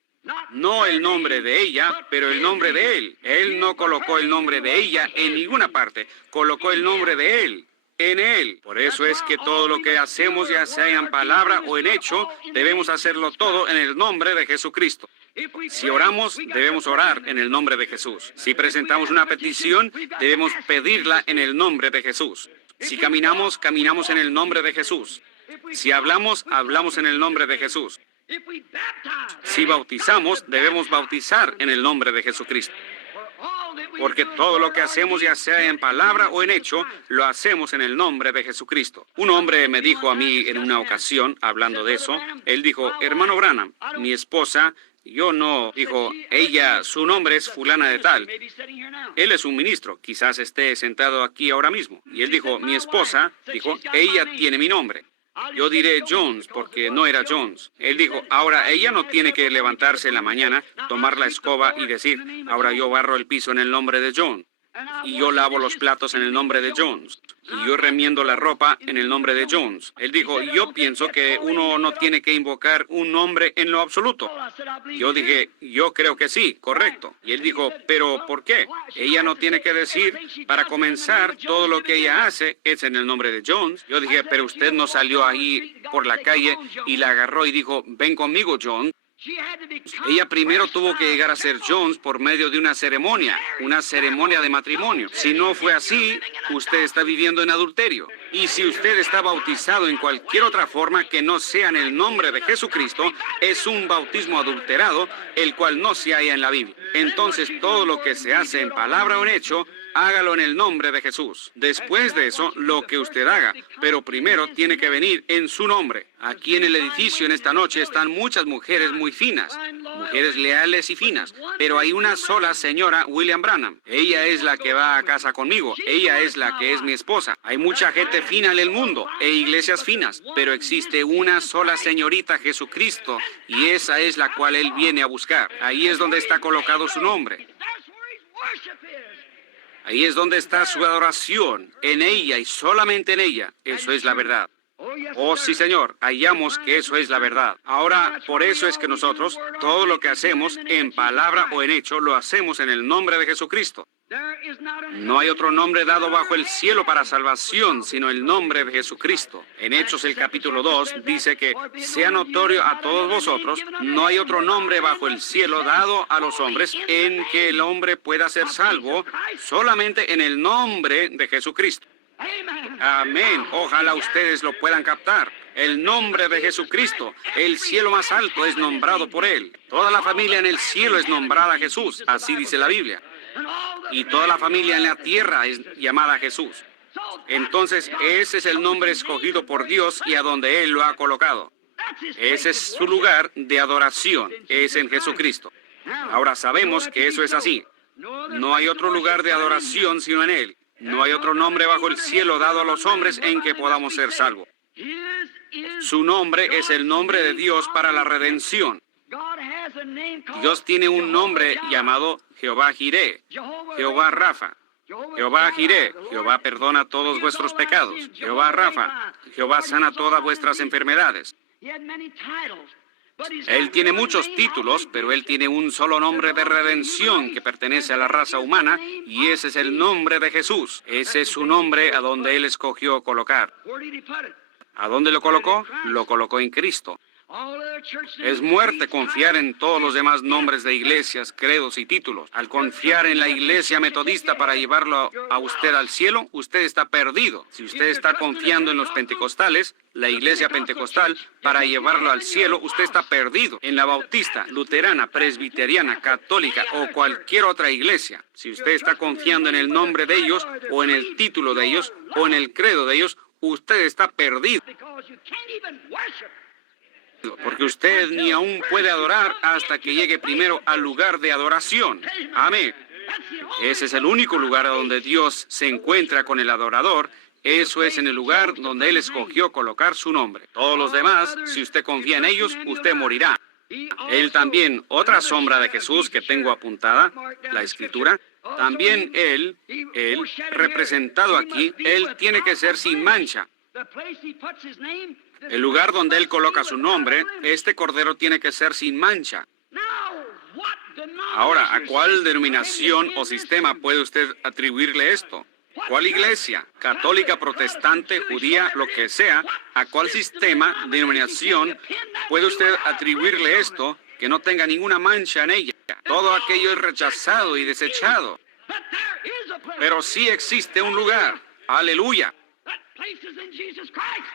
No el nombre de ella, pero el nombre de Él. Él no colocó el nombre de ella en ninguna parte. Colocó el nombre de Él en Él. Por eso es que todo lo que hacemos, ya sea en palabra o en hecho, debemos hacerlo todo en el nombre de Jesucristo. Si oramos, debemos orar en el nombre de Jesús. Si presentamos una petición, debemos pedirla en el nombre de Jesús. Si caminamos, caminamos en el nombre de Jesús. Si hablamos, hablamos en el nombre de Jesús. Si bautizamos, debemos bautizar en el nombre de Jesucristo. Porque todo lo que hacemos, ya sea en palabra o en hecho, lo hacemos en el nombre de Jesucristo. Un hombre me dijo a mí en una ocasión, hablando de eso, él dijo, hermano Branham, mi esposa, yo no, dijo, ella, su nombre es fulana de tal. Él es un ministro, quizás esté sentado aquí ahora mismo. Y él dijo, mi esposa, dijo, ella tiene mi nombre. Yo diré Jones, porque no era Jones. Él dijo, ahora ella no tiene que levantarse en la mañana, tomar la escoba y decir, ahora yo barro el piso en el nombre de John. Y yo lavo los platos en el nombre de Jones. Y yo remiendo la ropa en el nombre de Jones. Él dijo, yo pienso que uno no tiene que invocar un nombre en lo absoluto. Yo dije, yo creo que sí, correcto. Y él dijo, pero ¿por qué? Ella no tiene que decir, para comenzar, todo lo que ella hace es en el nombre de Jones. Yo dije, pero usted no salió ahí por la calle y la agarró y dijo, ven conmigo, John. Ella primero tuvo que llegar a ser Jones por medio de una ceremonia de matrimonio. Si no fue así, usted está viviendo en adulterio. Y si usted está bautizado en cualquier otra forma que no sea en el nombre de Jesucristo, es un bautismo adulterado, el cual no se halla en la Biblia. Entonces, todo lo que se hace en palabra o en hecho, hágalo en el nombre de Jesús. Después de eso, lo que usted haga, pero primero tiene que venir en su nombre. Aquí en el edificio en esta noche están muchas mujeres muy finas, mujeres leales y finas, pero hay una sola señora, William Branham. Ella es la que va a casa conmigo, ella es la que es mi esposa. Hay mucha gente fina en el mundo e iglesias finas, pero existe una sola señorita, Jesucristo, y esa es la cual Él viene a buscar. Ahí es donde está colocado su nombre. Ahí es donde está su adoración, en ella y solamente en ella. Eso es la verdad. Oh, sí, Señor, hallamos que eso es la verdad. Ahora, por eso es que nosotros, todo lo que hacemos, en palabra o en hecho, lo hacemos en el nombre de Jesucristo. No hay otro nombre dado bajo el cielo para salvación, sino el nombre de Jesucristo. En Hechos el capítulo 2 dice que sea notorio a todos vosotros, no hay otro nombre bajo el cielo dado a los hombres en que el hombre pueda ser salvo, solamente en el nombre de Jesucristo. Amén. Ojalá ustedes lo puedan captar. El nombre de Jesucristo, el cielo más alto es nombrado por Él. Toda la familia en el cielo es nombrada Jesús, así dice la Biblia. Y toda la familia en la tierra es llamada Jesús. Entonces, ese es el nombre escogido por Dios y a donde Él lo ha colocado. Ese es su lugar de adoración, es en Jesucristo. Ahora sabemos que eso es así. No hay otro lugar de adoración sino en Él. No hay otro nombre bajo el cielo dado a los hombres en que podamos ser salvos. Su nombre es el nombre de Dios para la redención. Dios tiene un nombre llamado Jehová Jireh, Jehová Rafa. Jehová Jireh, Jehová perdona todos vuestros pecados. Jehová Rafa, Jehová sana todas vuestras enfermedades. Él tiene muchos títulos, pero Él tiene un solo nombre de redención que pertenece a la raza humana, y ese es el nombre de Jesús. Ese es su nombre a donde Él escogió colocar. ¿A dónde lo colocó? Lo colocó en Cristo. Es muerte confiar en todos los demás nombres de iglesias, credos y títulos. Al confiar en la iglesia metodista para llevarlo a usted al cielo, usted está perdido. Si usted está confiando en los pentecostales, la iglesia pentecostal, para llevarlo al cielo, usted está perdido. En la bautista, luterana, presbiteriana, católica o cualquier otra iglesia, si usted está confiando en el nombre de ellos, o en el título de ellos, o en el credo de ellos, usted está perdido. Porque usted ni aún puede adorar hasta que llegue primero al lugar de adoración. Amén. Ese es el único lugar a donde Dios se encuentra con el adorador. Eso es en el lugar donde Él escogió colocar su nombre. Todos los demás, si usted confía en ellos, usted morirá. Él también, otra sombra de Jesús que tengo apuntada, la Escritura, también Él, representado aquí, Él tiene que ser sin mancha. El lugar donde Él coloca su nombre, este cordero tiene que ser sin mancha. Ahora, ¿a cuál denominación o sistema puede usted atribuirle esto? ¿Cuál iglesia? Católica, protestante, judía, lo que sea. ¿A cuál sistema, denominación, puede usted atribuirle esto que no tenga ninguna mancha en ella? Todo aquello es rechazado y desechado. Pero sí existe un lugar. Aleluya.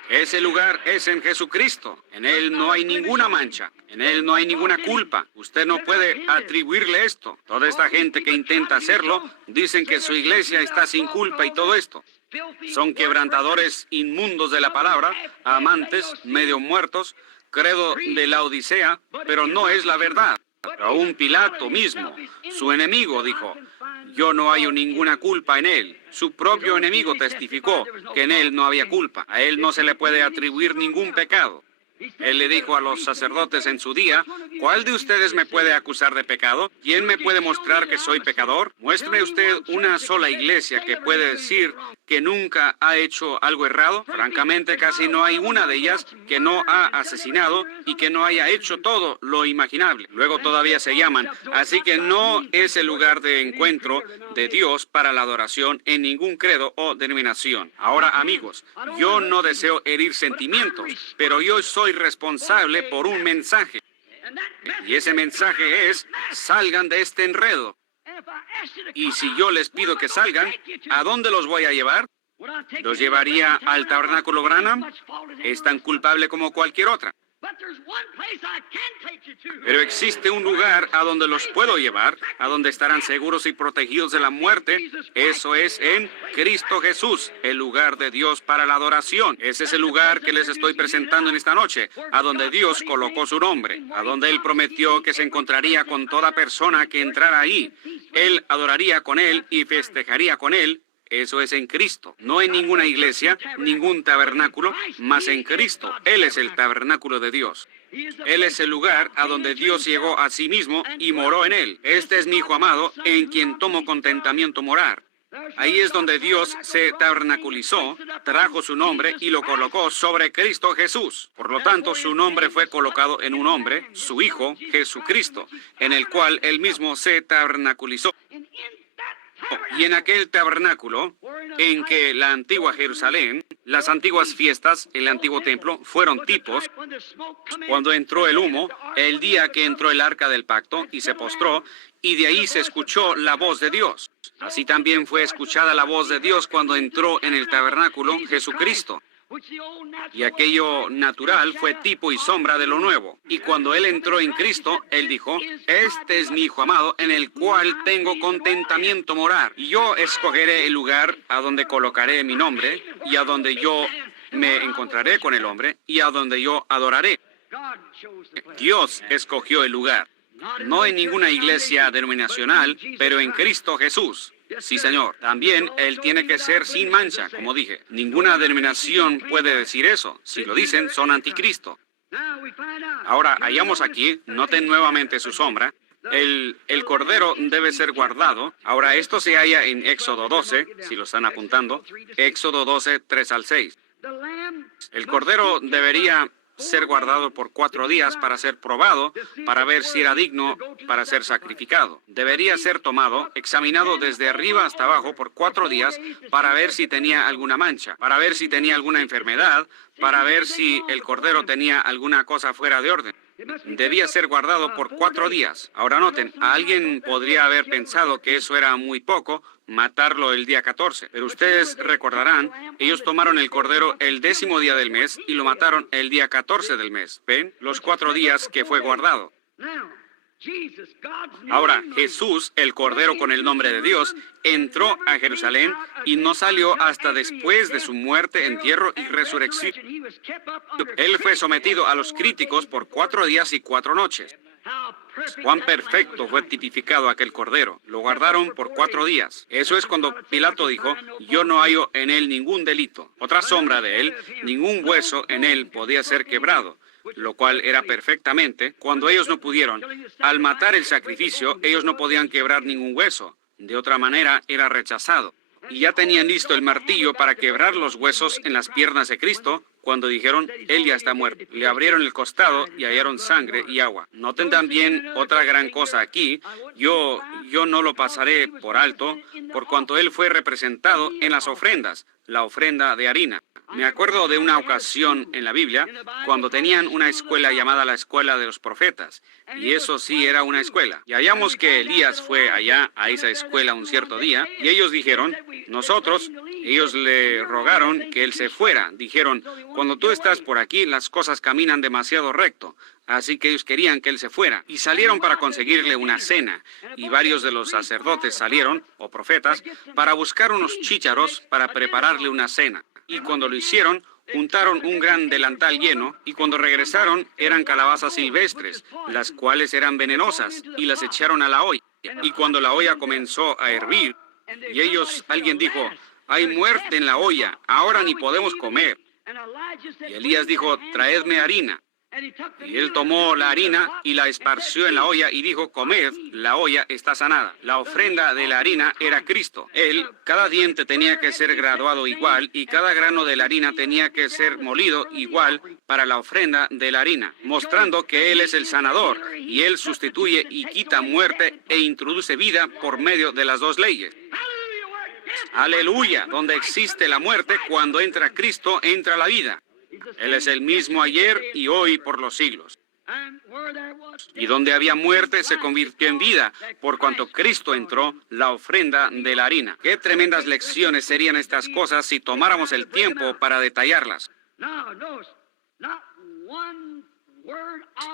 Ese lugar es en Jesucristo. En Él no hay ninguna mancha. En Él no hay ninguna culpa. Usted no puede atribuirle esto. Toda esta gente que intenta hacerlo, dicen que su iglesia está sin culpa y todo esto. Son quebrantadores inmundos de la palabra, amantes, medio muertos, credo de la Odisea, pero no es la verdad. Aún Pilato mismo, su enemigo, dijo, yo no hallo ninguna culpa en él. Su propio enemigo testificó que en él no había culpa. A él no se le puede atribuir ningún pecado. Él le dijo a los sacerdotes en su día, ¿cuál de ustedes me puede acusar de pecado? ¿Quién me puede mostrar que soy pecador? Muéstreme usted una sola iglesia que puede decir que nunca ha hecho algo errado. Francamente, casi no hay una de ellas que no ha asesinado y que no haya hecho todo lo imaginable. Luego todavía se llaman. Así que no es el lugar de encuentro de Dios para la adoración en ningún credo o denominación. Ahora, amigos, yo no deseo herir sentimientos, pero yo soy responsable por un mensaje. Y ese mensaje es, salgan de este enredo. Y si yo les pido que salgan, ¿a dónde los voy a llevar? ¿Los llevaría al tabernáculo Branham? Es tan culpable como cualquier otra. Pero existe un lugar a donde los puedo llevar, a donde estarán seguros y protegidos de la muerte. Eso es en Cristo Jesús, el lugar de Dios para la adoración. Ese es el lugar que les estoy presentando en esta noche, a donde Dios colocó su nombre, a donde Él prometió que se encontraría con toda persona que entrara ahí. Él adoraría con Él y festejaría con Él. Eso es en Cristo, no en ninguna iglesia, ningún tabernáculo, mas en Cristo. Él es el tabernáculo de Dios. Él es el lugar a donde Dios llegó a sí mismo y moró en Él. Este es mi Hijo amado, en quien tomo contentamiento morar. Ahí es donde Dios se tabernaculizó, trajo su nombre y lo colocó sobre Cristo Jesús. Por lo tanto, su nombre fue colocado en un hombre, su Hijo, Jesucristo, en el cual Él mismo se tabernaculizó. Y en aquel tabernáculo, en que la antigua Jerusalén, las antiguas fiestas, el antiguo templo, fueron tipos, cuando entró el humo, el día que entró el arca del pacto y se postró, y de ahí se escuchó la voz de Dios. Así también fue escuchada la voz de Dios cuando entró en el tabernáculo Jesucristo. Y aquello natural fue tipo y sombra de lo nuevo. Y cuando Él entró en Cristo, Él dijo, este es mi Hijo amado, en el cual tengo contentamiento morar. Y yo escogeré el lugar a donde colocaré mi nombre, y a donde yo me encontraré con el hombre, y a donde yo adoraré. Dios escogió el lugar. No en ninguna iglesia denominacional, pero en Cristo Jesús. Sí, señor. También Él tiene que ser sin mancha, como dije. Ninguna denominación puede decir eso. Si lo dicen, son anticristo. Ahora, hallamos aquí, noten nuevamente su sombra. El cordero debe ser guardado. Ahora, esto se halla en Éxodo 12, si lo están apuntando. Éxodo 12, 3 al 6. El cordero debería ser guardado por 4 días para ser probado, para ver si era digno para ser sacrificado. Debería ser tomado, examinado desde arriba hasta abajo por 4 días para ver si tenía alguna mancha, para ver si tenía alguna enfermedad, para ver si el cordero tenía alguna cosa fuera de orden. Debía ser guardado por 4 días. Ahora noten, alguien podría haber pensado que eso era muy poco, matarlo el día 14. Pero ustedes recordarán, ellos tomaron el cordero el 10º día del mes y lo mataron el día 14 del mes. ¿Ven? Los 4 días que fue guardado. Ahora, Jesús, el Cordero con el nombre de Dios, entró a Jerusalén y no salió hasta después de su muerte, entierro y resurrección. Él fue sometido a los críticos por 4 días y 4 noches. Cuán perfecto fue tipificado aquel Cordero. Lo guardaron por 4 días. Eso es cuando Pilato dijo, yo no hallo en él ningún delito. Otra sombra de él, ningún hueso en él podía ser quebrado. Lo cual era perfectamente, cuando ellos no pudieron, al matar el sacrificio, ellos no podían quebrar ningún hueso. De otra manera, era rechazado. Y ya tenían listo el martillo para quebrar los huesos en las piernas de Cristo, cuando dijeron, Él ya está muerto. Le abrieron el costado y hallaron sangre y agua. Noten también otra gran cosa aquí. Yo no lo pasaré por alto, por cuanto Él fue representado en las ofrendas, la ofrenda de harina. Me acuerdo de una ocasión en la Biblia, cuando tenían una escuela llamada la Escuela de los Profetas, y eso sí era una escuela. Y hallamos que Elías fue allá a esa escuela un cierto día, y ellos dijeron, ellos le rogaron que él se fuera. Dijeron, cuando tú estás por aquí, las cosas caminan demasiado recto. Así que ellos querían que él se fuera, y salieron para conseguirle una cena, y varios de los sacerdotes salieron, o profetas, para buscar unos chícharos para prepararle una cena. Y cuando lo hicieron, juntaron un gran delantal lleno, y cuando regresaron eran calabazas silvestres, las cuales eran venenosas, y las echaron a la olla. Y cuando la olla comenzó a hervir, alguien dijo, hay muerte en la olla, ahora ni podemos comer. Y Elías dijo, traedme harina. Y él tomó la harina y la esparció en la olla y dijo, comed, la olla está sanada. La ofrenda de la harina era Cristo. Cada diente tenía que ser graduado igual y cada grano de la harina tenía que ser molido igual para la ofrenda de la harina, mostrando que Él es el sanador y Él sustituye y quita muerte e introduce vida por medio de las 2 leyes. Aleluya, donde existe la muerte, cuando entra Cristo, entra la vida. Él es el mismo ayer y hoy por los siglos. Y donde había muerte se convirtió en vida, por cuanto Cristo entró, la ofrenda de la harina. Qué tremendas lecciones serían estas cosas si tomáramos el tiempo para detallarlas.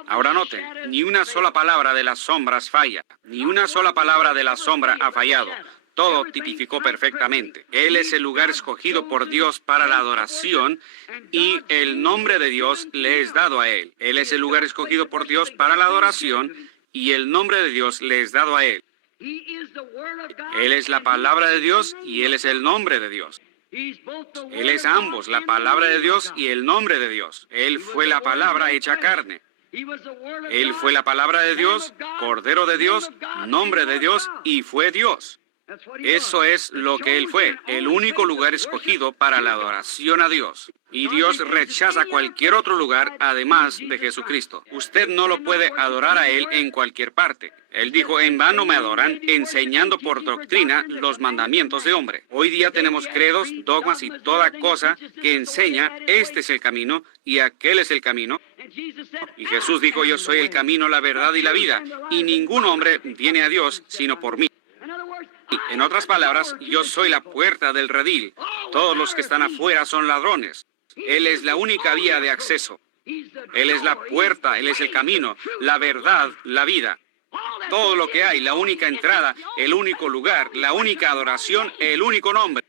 Ahora noten, ni una sola palabra de las sombras falla, ni una sola palabra de la sombra ha fallado. Todo tipificó perfectamente. Él es el lugar escogido por Dios para la adoración y el nombre de Dios le es dado a Él. Él es el lugar escogido por Dios para la adoración y el nombre de Dios le es dado a Él. Él es la palabra de Dios y Él es el nombre de Dios. Él es ambos, la palabra de Dios y el nombre de Dios. Él fue la palabra hecha carne. Él fue la palabra de Dios, Cordero de Dios, nombre de Dios y fue Dios. Eso es lo que Él fue, el único lugar escogido para la adoración a Dios. Y Dios rechaza cualquier otro lugar además de Jesucristo. Usted no lo puede adorar a Él en cualquier parte. Él dijo, en vano me adoran, enseñando por doctrina los mandamientos de hombre. Hoy día tenemos credos, dogmas y toda cosa que enseña, este es el camino y aquel es el camino. Y Jesús dijo, yo soy el camino, la verdad y la vida, y ningún hombre viene a Dios sino por mí. En otras palabras, yo soy la puerta del redil. Todos los que están afuera son ladrones. Él es la única vía de acceso. Él es la puerta, Él es el camino, la verdad, la vida. Todo lo que hay, la única entrada, el único lugar, la única adoración, el único nombre.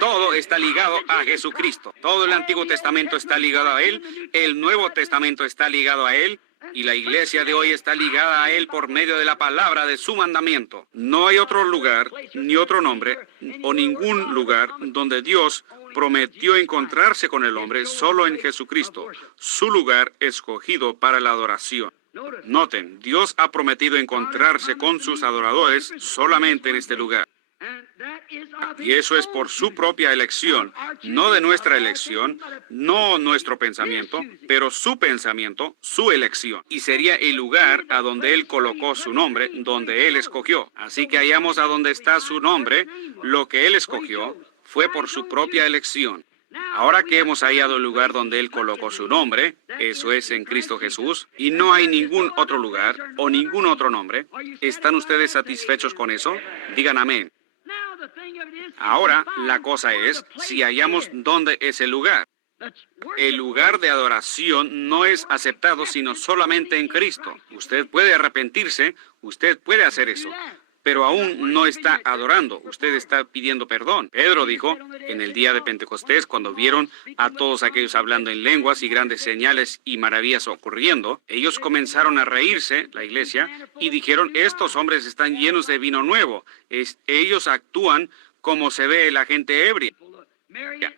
Todo está ligado a Jesucristo. Todo el Antiguo Testamento está ligado a Él, el Nuevo Testamento está ligado a Él, y la iglesia de hoy está ligada a Él por medio de la palabra de su mandamiento. No hay otro lugar, ni otro nombre, o ningún lugar donde Dios prometió encontrarse con el hombre, solo en Jesucristo, su lugar escogido para la adoración. Noten, Dios ha prometido encontrarse con sus adoradores solamente en este lugar. Y eso es por su propia elección, no de nuestra elección, no nuestro pensamiento, pero su pensamiento, su elección. Y sería el lugar a donde Él colocó su nombre, donde Él escogió. Así que hallamos a donde está su nombre, lo que Él escogió fue por su propia elección. Ahora que hemos hallado el lugar donde Él colocó su nombre, eso es en Cristo Jesús, y no hay ningún otro lugar o ningún otro nombre, ¿están ustedes satisfechos con eso? Digan amén. Ahora, la cosa es, si hallamos dónde es el lugar. El lugar de adoración no es aceptado sino solamente en Cristo. Usted puede arrepentirse, usted puede hacer eso, pero aún no está adorando, usted está pidiendo perdón. Pedro dijo, en el día de Pentecostés, cuando vieron a todos aquellos hablando en lenguas y grandes señales y maravillas ocurriendo, ellos comenzaron a reírse, la iglesia, y dijeron, estos hombres están llenos de vino nuevo. Ellos actúan como se ve la gente ebria.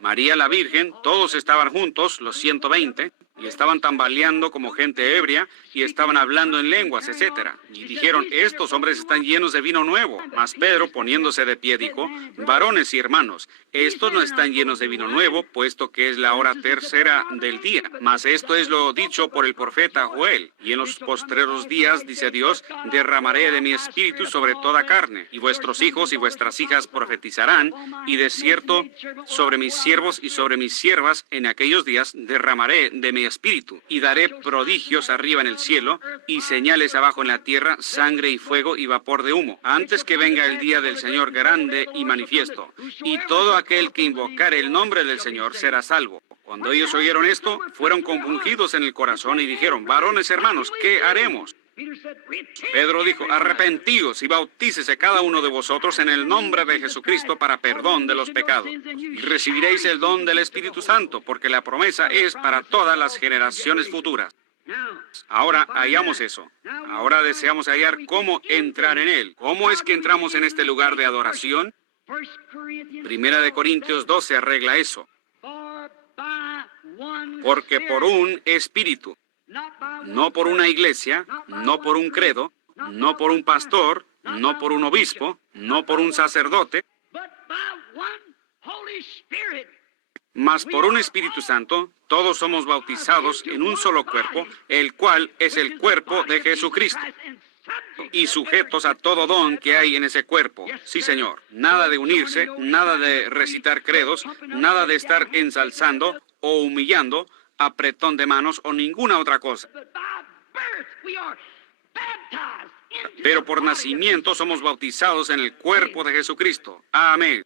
María la Virgen, todos estaban juntos, los 120, y estaban tambaleando como gente ebria, y estaban hablando en lenguas, etc. Y dijeron, estos hombres están llenos de vino nuevo. Mas Pedro, poniéndose de pie, dijo, varones y hermanos, estos no están llenos de vino nuevo, puesto que es la hora tercera del día. Mas esto es lo dicho por el profeta Joel. Y en los postreros días, dice Dios, derramaré de mi espíritu sobre toda carne, y vuestros hijos y vuestras hijas profetizarán, y de cierto, sobre mis siervos y sobre mis siervas, en aquellos días derramaré de mi espíritu, y daré prodigios arriba en el cielo, y señales abajo en la tierra, sangre y fuego y vapor de humo, antes que venga el día del Señor grande y manifiesto. Y todo aquel que invocare el nombre del Señor será salvo. Cuando ellos oyeron esto, fueron compungidos en el corazón y dijeron, varones hermanos, ¿qué haremos? Pedro dijo, arrepentíos y bautícese cada uno de vosotros en el nombre de Jesucristo para perdón de los pecados. Y recibiréis el don del Espíritu Santo, porque la promesa es para todas las generaciones futuras. Ahora hallamos eso. Ahora deseamos hallar cómo entrar en Él. ¿Cómo es que entramos en este lugar de adoración? Primera de Corintios 12 arregla eso. Porque por un espíritu, no por una iglesia, no por un credo, no por un pastor, no por un obispo, no por un sacerdote, mas por un Espíritu Santo, todos somos bautizados en un solo cuerpo, el cual es el cuerpo de Jesucristo, y sujetos a todo don que hay en ese cuerpo. Sí, Señor. Nada de unirse, nada de recitar credos, nada de estar ensalzando o humillando, apretón de manos o ninguna otra cosa. Pero por nacimiento somos bautizados en el cuerpo de Jesucristo. Amén.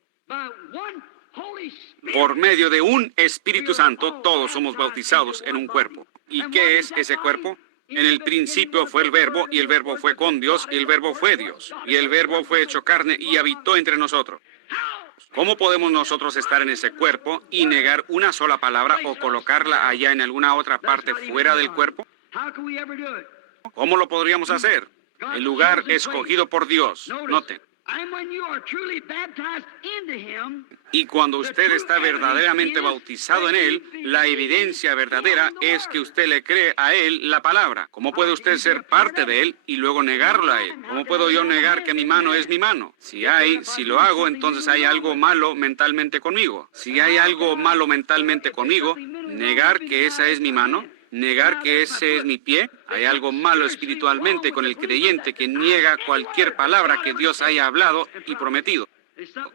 Por medio de un Espíritu Santo, todos somos bautizados en un cuerpo. ¿Y qué es ese cuerpo? En el principio fue el Verbo, y el Verbo fue con Dios, y el Verbo fue Dios. Y el Verbo fue hecho carne y habitó entre nosotros. ¿Cómo podemos nosotros estar en ese cuerpo y negar una sola palabra o colocarla allá en alguna otra parte fuera del cuerpo? ¿Cómo lo podríamos hacer? El lugar escogido por Dios. Noten. Y cuando usted está verdaderamente bautizado en Él, la evidencia verdadera es que usted le cree a Él la palabra. ¿Cómo puede usted ser parte de Él y luego negarlo a Él? ¿Cómo puedo yo negar que mi mano es mi mano? Si lo hago, entonces hay algo malo mentalmente conmigo. Si hay algo malo mentalmente conmigo, negar que esa es mi mano, negar que ese es mi pie. Hay algo malo espiritualmente con el creyente que niega cualquier palabra que Dios haya hablado y prometido.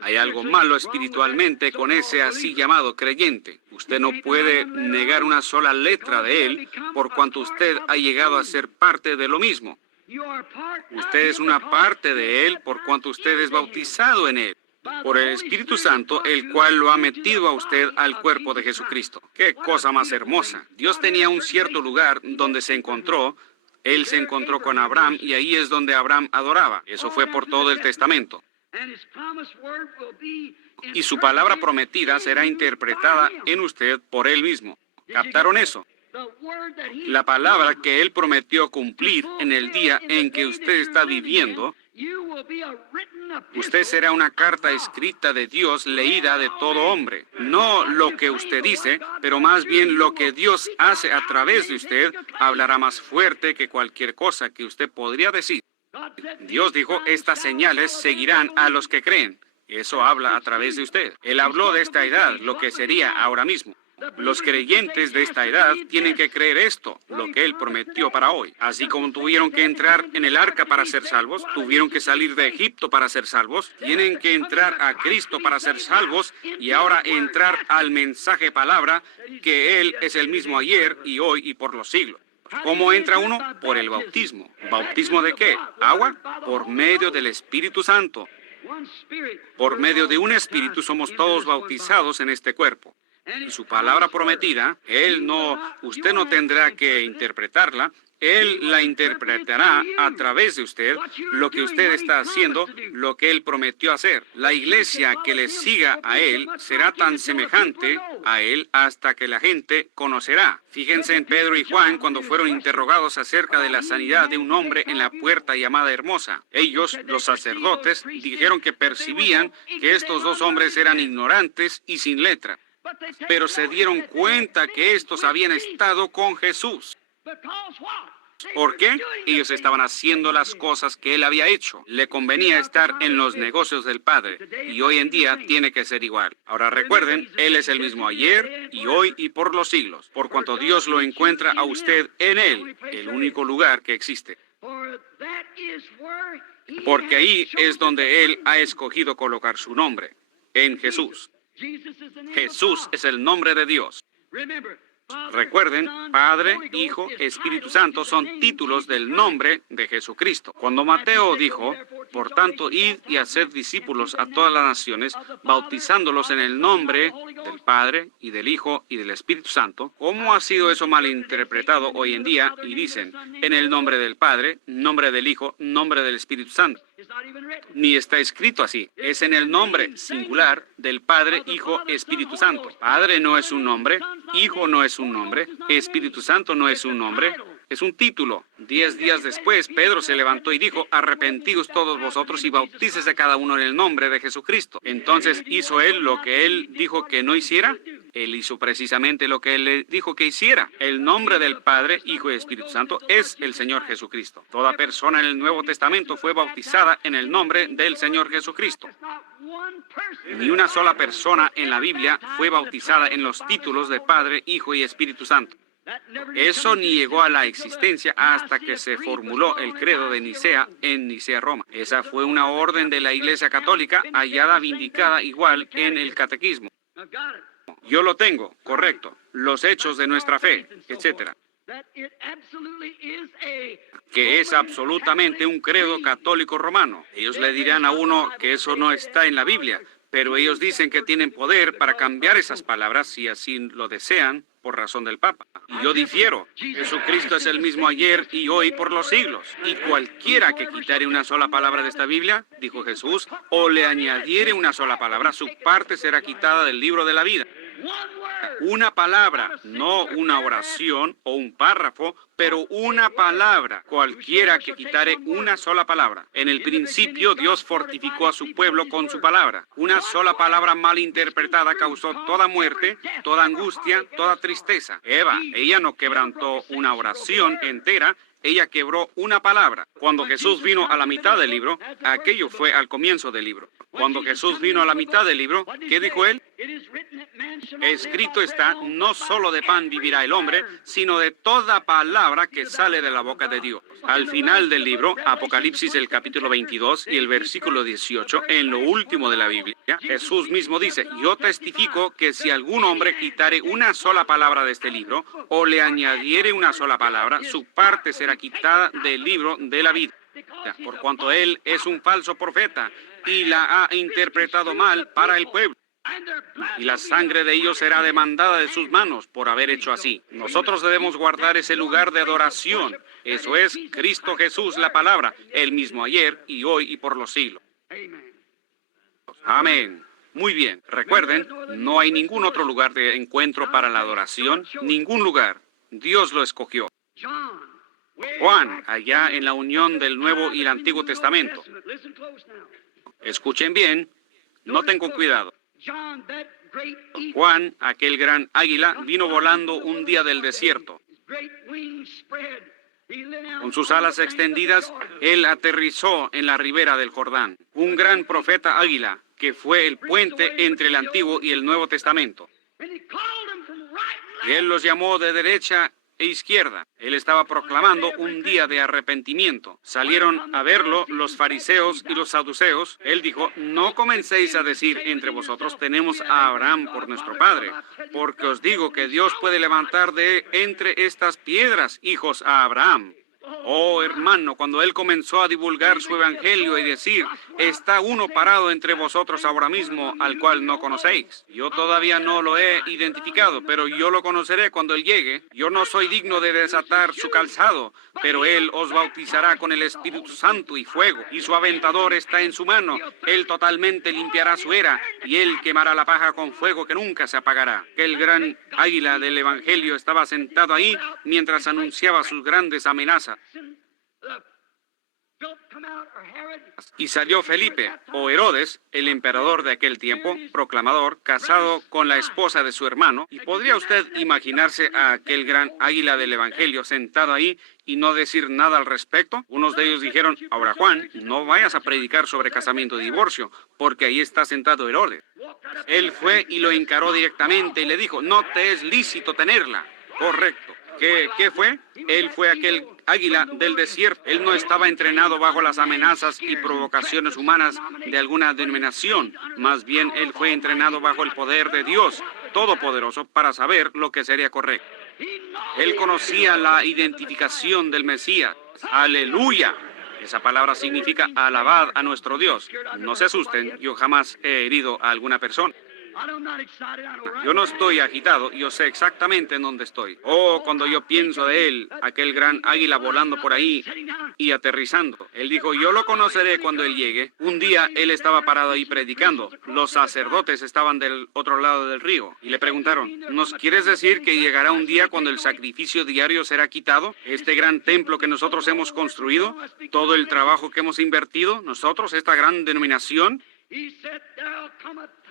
Hay algo malo espiritualmente con ese así llamado creyente. Usted no puede negar una sola letra de él por cuanto usted ha llegado a ser parte de lo mismo. Usted es una parte de Él por cuanto usted es bautizado en Él, por el Espíritu Santo, el cual lo ha metido a usted al cuerpo de Jesucristo. ¡Qué cosa más hermosa! Dios tenía un cierto lugar donde se encontró. Él se encontró con Abraham y ahí es donde Abraham adoraba. Eso fue por todo el Testamento. Y su palabra prometida será interpretada en usted por Él mismo. ¿Captaron eso? La palabra que Él prometió cumplir en el día en que usted está viviendo, usted será una carta escrita de Dios leída de todo hombre. No lo que usted dice, pero más bien lo que Dios hace a través de usted hablará más fuerte que cualquier cosa que usted podría decir. Dios dijo, estas señales seguirán a los que creen. Eso habla a través de usted. Él habló de esta edad, lo que sería ahora mismo. Los creyentes de esta edad tienen que creer esto, lo que Él prometió para hoy. Así como tuvieron que entrar en el arca para ser salvos, tuvieron que salir de Egipto para ser salvos, tienen que entrar a Cristo para ser salvos y ahora entrar al mensaje palabra, que Él es el mismo ayer y hoy y por los siglos. ¿Cómo entra uno? Por el bautismo. ¿Bautismo de qué? ¿Agua? Por medio del Espíritu Santo. Por medio de un Espíritu somos todos bautizados en este cuerpo. Y su palabra prometida, usted no tendrá que interpretarla, Él la interpretará a través de usted, lo que usted está haciendo, lo que Él prometió hacer. La iglesia que le siga a Él será tan semejante a Él hasta que la gente conocerá. Fíjense en Pedro y Juan cuando fueron interrogados acerca de la sanidad de un hombre en la puerta llamada Hermosa. Ellos, los sacerdotes, dijeron que percibían que estos dos hombres eran ignorantes y sin letra. Pero se dieron cuenta que estos habían estado con Jesús. ¿Por qué? Ellos estaban haciendo las cosas que Él había hecho. Le convenía estar en los negocios del Padre. Y hoy en día tiene que ser igual. Ahora recuerden, Él es el mismo ayer y hoy y por los siglos. Por cuanto Dios lo encuentra a usted en Él, el único lugar que existe. Porque ahí es donde Él ha escogido colocar su nombre, en Jesús. Jesús es el nombre de Dios. Recuerden, Padre, Hijo, Espíritu Santo son títulos del nombre de Jesucristo. Cuando Mateo dijo, por tanto, id y haced discípulos a todas las naciones, bautizándolos en el nombre del Padre y del Hijo y del Espíritu Santo, ¿cómo ha sido eso malinterpretado hoy en día? Y dicen, en el nombre del Padre, nombre del Hijo, nombre del Espíritu Santo. Ni está escrito así. Es en el nombre singular del Padre, Hijo, Espíritu Santo. Padre no es un nombre, Hijo no es un nombre, Espíritu Santo no es un nombre, es un título. 10 días después, Pedro se levantó y dijo, arrepentíos todos vosotros y bautícese cada uno en el nombre de Jesucristo. Entonces, ¿hizo él lo que él dijo que no hiciera? Él hizo precisamente lo que Él le dijo que hiciera. El nombre del Padre, Hijo y Espíritu Santo es el Señor Jesucristo. Toda persona en el Nuevo Testamento fue bautizada en el nombre del Señor Jesucristo. Ni una sola persona en la Biblia fue bautizada en los títulos de Padre, Hijo y Espíritu Santo. Eso ni llegó a la existencia hasta que se formuló el credo de Nicea en Nicea, Roma. Esa fue una orden de la Iglesia Católica hallada vindicada igual en el Catequismo. Yo lo tengo, correcto. Los hechos de nuestra fe, etc. Que es absolutamente un credo católico romano. Ellos le dirán a uno que eso no está en la Biblia, pero ellos dicen que tienen poder para cambiar esas palabras si así lo desean por razón del Papa. Y yo difiero. Jesucristo es el mismo ayer y hoy por los siglos. Y cualquiera que quitare una sola palabra de esta Biblia, dijo Jesús, o le añadiere una sola palabra, su parte será quitada del libro de la vida. Una palabra, no una oración o un párrafo, pero una palabra. Cualquiera que quitare una sola palabra. En el principio Dios fortificó a su pueblo con su palabra. Una sola palabra mal interpretada causó toda muerte, toda angustia, toda tristeza. Eva, ella no quebrantó una oración entera, ella quebró una palabra. Cuando Jesús vino a la mitad del libro, aquello fue al comienzo del libro. Cuando Jesús vino a la mitad del libro, ¿qué dijo Él? Escrito está, no solo de pan vivirá el hombre, sino de toda palabra que sale de la boca de Dios. Al final del libro, Apocalipsis, el capítulo 22 y el versículo 18, en lo último de la Biblia, Jesús mismo dice, yo testifico que si algún hombre quitare una sola palabra de este libro, o le añadiere una sola palabra, su parte será quitada del libro de la vida. Por cuanto él es un falso profeta y la ha interpretado mal para el pueblo. Y la sangre de ellos será demandada de sus manos por haber hecho así. Nosotros debemos guardar ese lugar de adoración. Eso es Cristo Jesús, la palabra, el mismo ayer y hoy y por los siglos. Amén. Muy bien. Recuerden, no hay ningún otro lugar de encuentro para la adoración. Ningún lugar. Dios lo escogió. Juan, allá en la unión del Nuevo y el Antiguo Testamento. Escuchen bien. Noten con cuidado. Juan, aquel gran águila, vino volando un día del desierto. Con sus alas extendidas, él aterrizó en la ribera del Jordán. Un gran profeta águila, que fue el puente entre el Antiguo y el Nuevo Testamento. Y él los llamó de derecha e izquierda. Él estaba proclamando un día de arrepentimiento. Salieron a verlo los fariseos y los saduceos. Él dijo, no comencéis a decir entre vosotros, tenemos a Abraham por nuestro padre, porque os digo que Dios puede levantar de entre estas piedras hijos a Abraham. Oh, hermano, cuando él comenzó a divulgar su evangelio y decir, está uno parado entre vosotros ahora mismo, al cual no conocéis. Yo todavía no lo he identificado, pero yo lo conoceré cuando él llegue. Yo no soy digno de desatar su calzado, pero él os bautizará con el Espíritu Santo y fuego, y su aventador está en su mano. Él totalmente limpiará su era, y él quemará la paja con fuego que nunca se apagará. El gran águila del evangelio estaba sentado ahí mientras anunciaba sus grandes amenazas. Y salió Felipe, o Herodes, el emperador de aquel tiempo, proclamador, casado con la esposa de su hermano. ¿Y podría usted imaginarse a aquel gran águila del evangelio sentado ahí y no decir nada al respecto? Unos de ellos dijeron, ahora Juan, no vayas a predicar sobre casamiento y divorcio, porque ahí está sentado Herodes. Él fue y lo encaró directamente y le dijo, no te es lícito tenerla. Correcto. ¿Qué fue? Él fue aquel águila del desierto. Él no estaba entrenado bajo las amenazas y provocaciones humanas de alguna denominación. Más bien, él fue entrenado bajo el poder de Dios Todopoderoso para saber lo que sería correcto. Él conocía la identificación del Mesías. ¡Aleluya! Esa palabra significa alabad a nuestro Dios. No se asusten, yo jamás he herido a alguna persona. Yo no estoy agitado, yo sé exactamente en dónde estoy. Oh, cuando yo pienso de él, aquel gran águila volando por ahí y aterrizando. Él dijo, yo lo conoceré cuando él llegue. Un día él estaba parado ahí predicando. Los sacerdotes estaban del otro lado del río y le preguntaron, ¿nos quieres decir que llegará un día cuando el sacrificio diario será quitado? Este gran templo que nosotros hemos construido, todo el trabajo que hemos invertido, nosotros, esta gran denominación.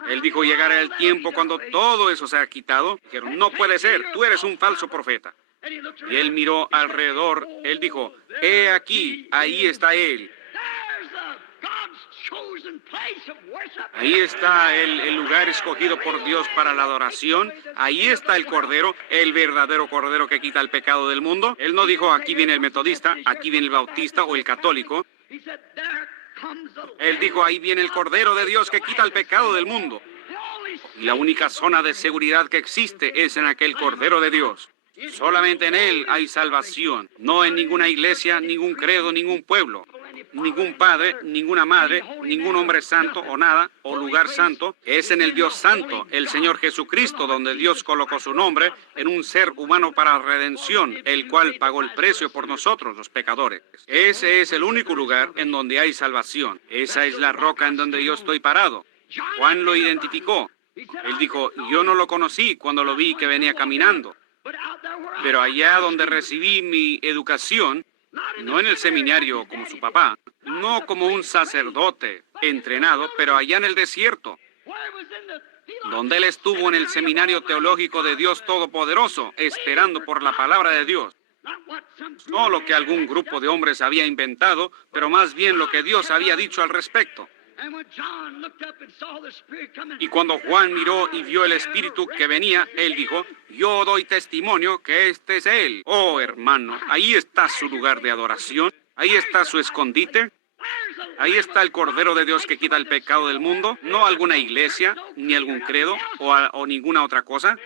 Él dijo, llegará el tiempo cuando todo eso sea quitado. Dijeron, no puede ser, tú eres un falso profeta. Y él miró alrededor, él dijo, he aquí, ahí está él. Ahí está el lugar escogido por Dios para la adoración. Ahí está el Cordero, el verdadero Cordero que quita el pecado del mundo. Él no dijo, aquí viene el metodista, aquí viene el bautista o el católico. Él dijo, ahí viene el Cordero de Dios que quita el pecado del mundo. Y la única zona de seguridad que existe es en aquel Cordero de Dios. Solamente en Él hay salvación. No en ninguna iglesia, ningún credo, ningún pueblo, ningún padre, ninguna madre, ningún hombre santo o nada, o lugar santo. Es en el Dios Santo, el Señor Jesucristo, donde Dios colocó su nombre en un ser humano para redención, el cual pagó el precio por nosotros, los pecadores. Ese es el único lugar en donde hay salvación. Esa es la roca en donde yo estoy parado. Juan lo identificó. Él dijo, yo no lo conocí cuando lo vi que venía caminando. Pero allá donde recibí mi educación, no en el seminario como su papá, no como un sacerdote entrenado, pero allá en el desierto, donde él estuvo en el seminario teológico de Dios Todopoderoso, esperando por la palabra de Dios. No lo que algún grupo de hombres había inventado, pero más bien lo que Dios había dicho al respecto. Y cuando Juan miró y vio el Espíritu que venía, él dijo, yo doy testimonio que este es él. Oh, hermano, ahí está su lugar de adoración, ahí está su escondite, ahí está el Cordero de Dios que quita el pecado del mundo, no alguna iglesia, ni algún credo o ninguna otra cosa,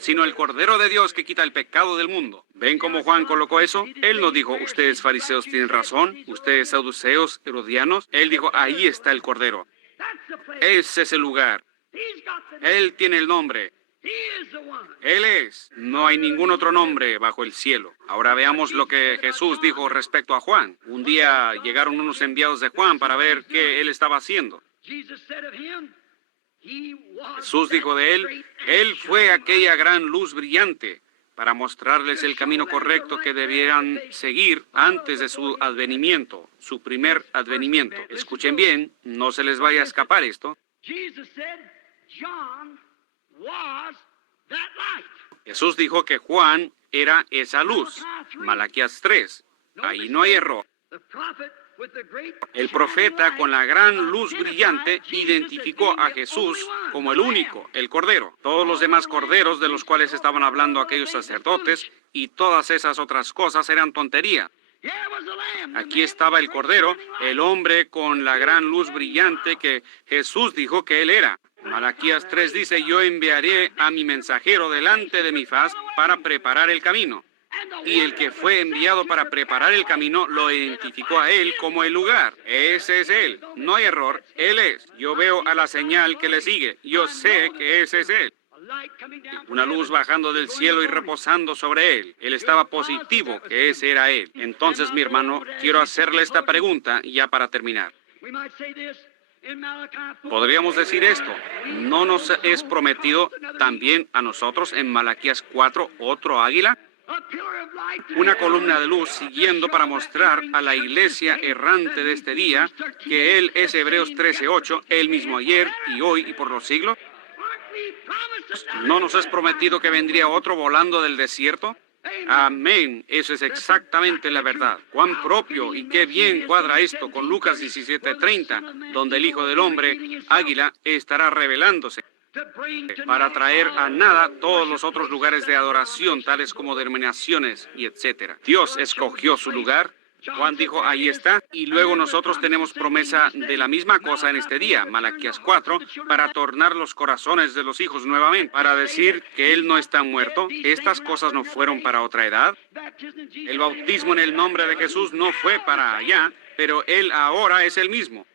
sino el Cordero de Dios que quita el pecado del mundo. ¿Ven cómo Juan colocó eso? Él no dijo, ustedes fariseos tienen razón, ustedes saduceos, herodianos. Él dijo, ahí está el Cordero. Ese es el lugar. Él tiene el nombre. Él es. No hay ningún otro nombre bajo el cielo. Ahora veamos lo que Jesús dijo respecto a Juan. Un día llegaron unos enviados de Juan para ver qué él estaba haciendo. Jesús dijo de él fue aquella gran luz brillante para mostrarles el camino correcto que debieran seguir antes de su advenimiento, su primer advenimiento. Escuchen bien, no se les vaya a escapar esto. Jesús dijo que Juan era esa luz. Malaquías 3. Ahí no hay error. El profeta con la gran luz brillante identificó a Jesús como el único, el Cordero. Todos los demás corderos de los cuales estaban hablando aquellos sacerdotes y todas esas otras cosas eran tontería. Aquí estaba el Cordero, el hombre con la gran luz brillante que Jesús dijo que él era. Malaquías 3 dice, yo enviaré a mi mensajero delante de mi faz para preparar el camino. Y el que fue enviado para preparar el camino lo identificó a él como el lugar. Ese es él. No hay error. Él es. Yo veo a la señal que le sigue. Yo sé que ese es él. Una luz bajando del cielo y reposando sobre él. Él estaba positivo que ese era él. Entonces, mi hermano, quiero hacerle esta pregunta ya para terminar. Podríamos decir esto. ¿No nos es prometido también a nosotros en Malaquías 4 otro águila? Una columna de luz siguiendo para mostrar a la iglesia errante de este día que Él es Hebreos 13:8, el mismo ayer y hoy y por los siglos. ¿No nos es prometido que vendría otro volando del desierto? Amén. Eso es exactamente la verdad. Cuán propio y qué bien cuadra esto con Lucas 17:30, donde el Hijo del Hombre, águila, estará revelándose para traer a nada todos los otros lugares de adoración, tales como denominaciones y etcétera. Dios escogió su lugar. Juan dijo, ahí está, y luego nosotros tenemos promesa de la misma cosa en este día, Malaquías 4, para tornar los corazones de los hijos nuevamente, para decir que Él no está muerto. Estas cosas no fueron para otra edad. El bautismo en el nombre de Jesús no fue para allá, pero Él ahora es el mismo.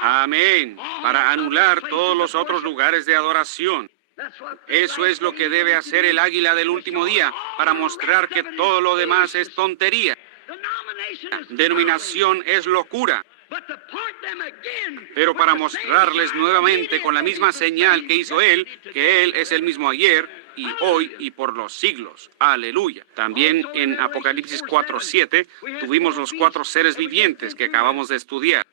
Amén. Para anular todos los otros lugares de adoración. Eso es lo que debe hacer el águila del último día, para mostrar que todo lo demás es tontería. Denominación es locura. Pero para mostrarles nuevamente con la misma señal que hizo Él, que Él es el mismo ayer y hoy y por los siglos. Aleluya. También en Apocalipsis 4:7 tuvimos los 4 seres vivientes que acabamos de estudiar.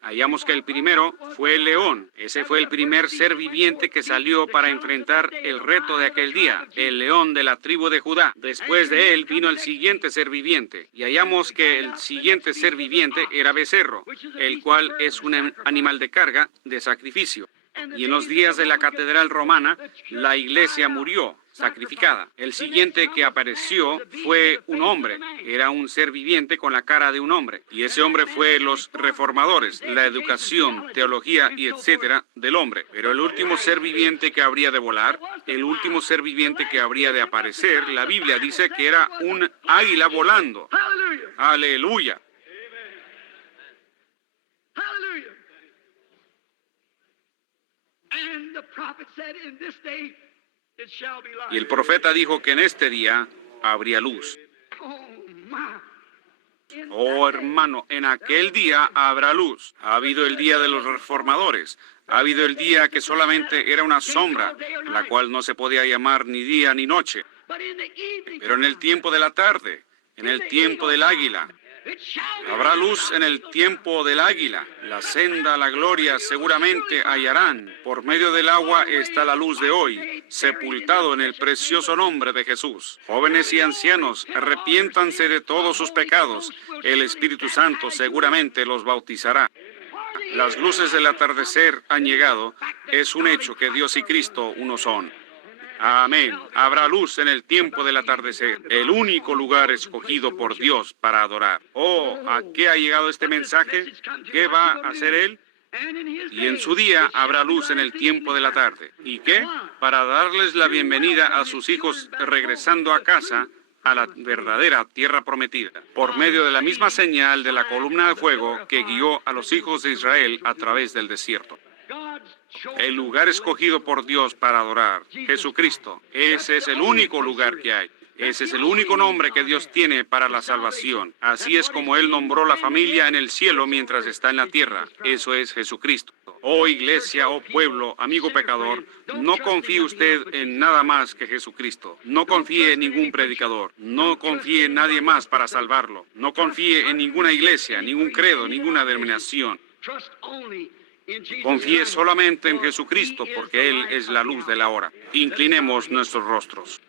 Hallamos que el primero fue el león. Ese fue el primer ser viviente que salió para enfrentar el reto de aquel día, el león de la tribu de Judá. Después de él vino el siguiente ser viviente, y hallamos que el siguiente ser viviente era becerro, el cual es un animal de carga, de sacrificio. Y en los días de la catedral romana, la iglesia murió, sacrificada. El siguiente que apareció fue un hombre. Era un ser viviente con la cara de un hombre. Y ese hombre fue los reformadores, la educación, teología y etcétera del hombre. Pero el último ser viviente que habría de volar, el último ser viviente que habría de aparecer, la Biblia dice que era un águila volando. Aleluya. Y el profeta dijo que en este día habría luz. Oh, hermano, en aquel día habrá luz. Ha habido el día de los reformadores. Ha habido el día que solamente era una sombra, la cual no se podía llamar ni día ni noche. Pero en el tiempo de la tarde, en el tiempo del águila, Habrá luz en el tiempo del águila. La senda a la gloria seguramente hallarán. Por medio del agua está la luz de hoy, sepultado en el precioso nombre de Jesús. Jóvenes y ancianos, arrepiéntanse de todos sus pecados. El Espíritu Santo seguramente los bautizará. Las luces del atardecer han llegado. Es un hecho que Dios y Cristo uno son. Amén. Habrá luz en el tiempo del atardecer, el único lugar escogido por Dios para adorar. Oh, ¿a qué ha llegado este mensaje? ¿Qué va a hacer Él? Y en su día habrá luz en el tiempo de la tarde. ¿Y qué? Para darles la bienvenida a sus hijos regresando a casa, a la verdadera tierra prometida, por medio de la misma señal de la columna de fuego que guió a los hijos de Israel a través del desierto. El lugar escogido por Dios para adorar, Jesucristo. Ese es el único lugar que hay. Ese es el único nombre que Dios tiene para la salvación. Así es como Él nombró la familia en el cielo mientras está en la tierra. Eso es Jesucristo. Oh iglesia, oh pueblo, amigo pecador, no confíe usted en nada más que Jesucristo. No confíe en ningún predicador. No confíe en nadie más para salvarlo. No confíe en ninguna iglesia, ningún credo, ninguna denominación. Confíe solamente en Jesucristo, porque Él es la luz de la hora. Inclinemos nuestros rostros.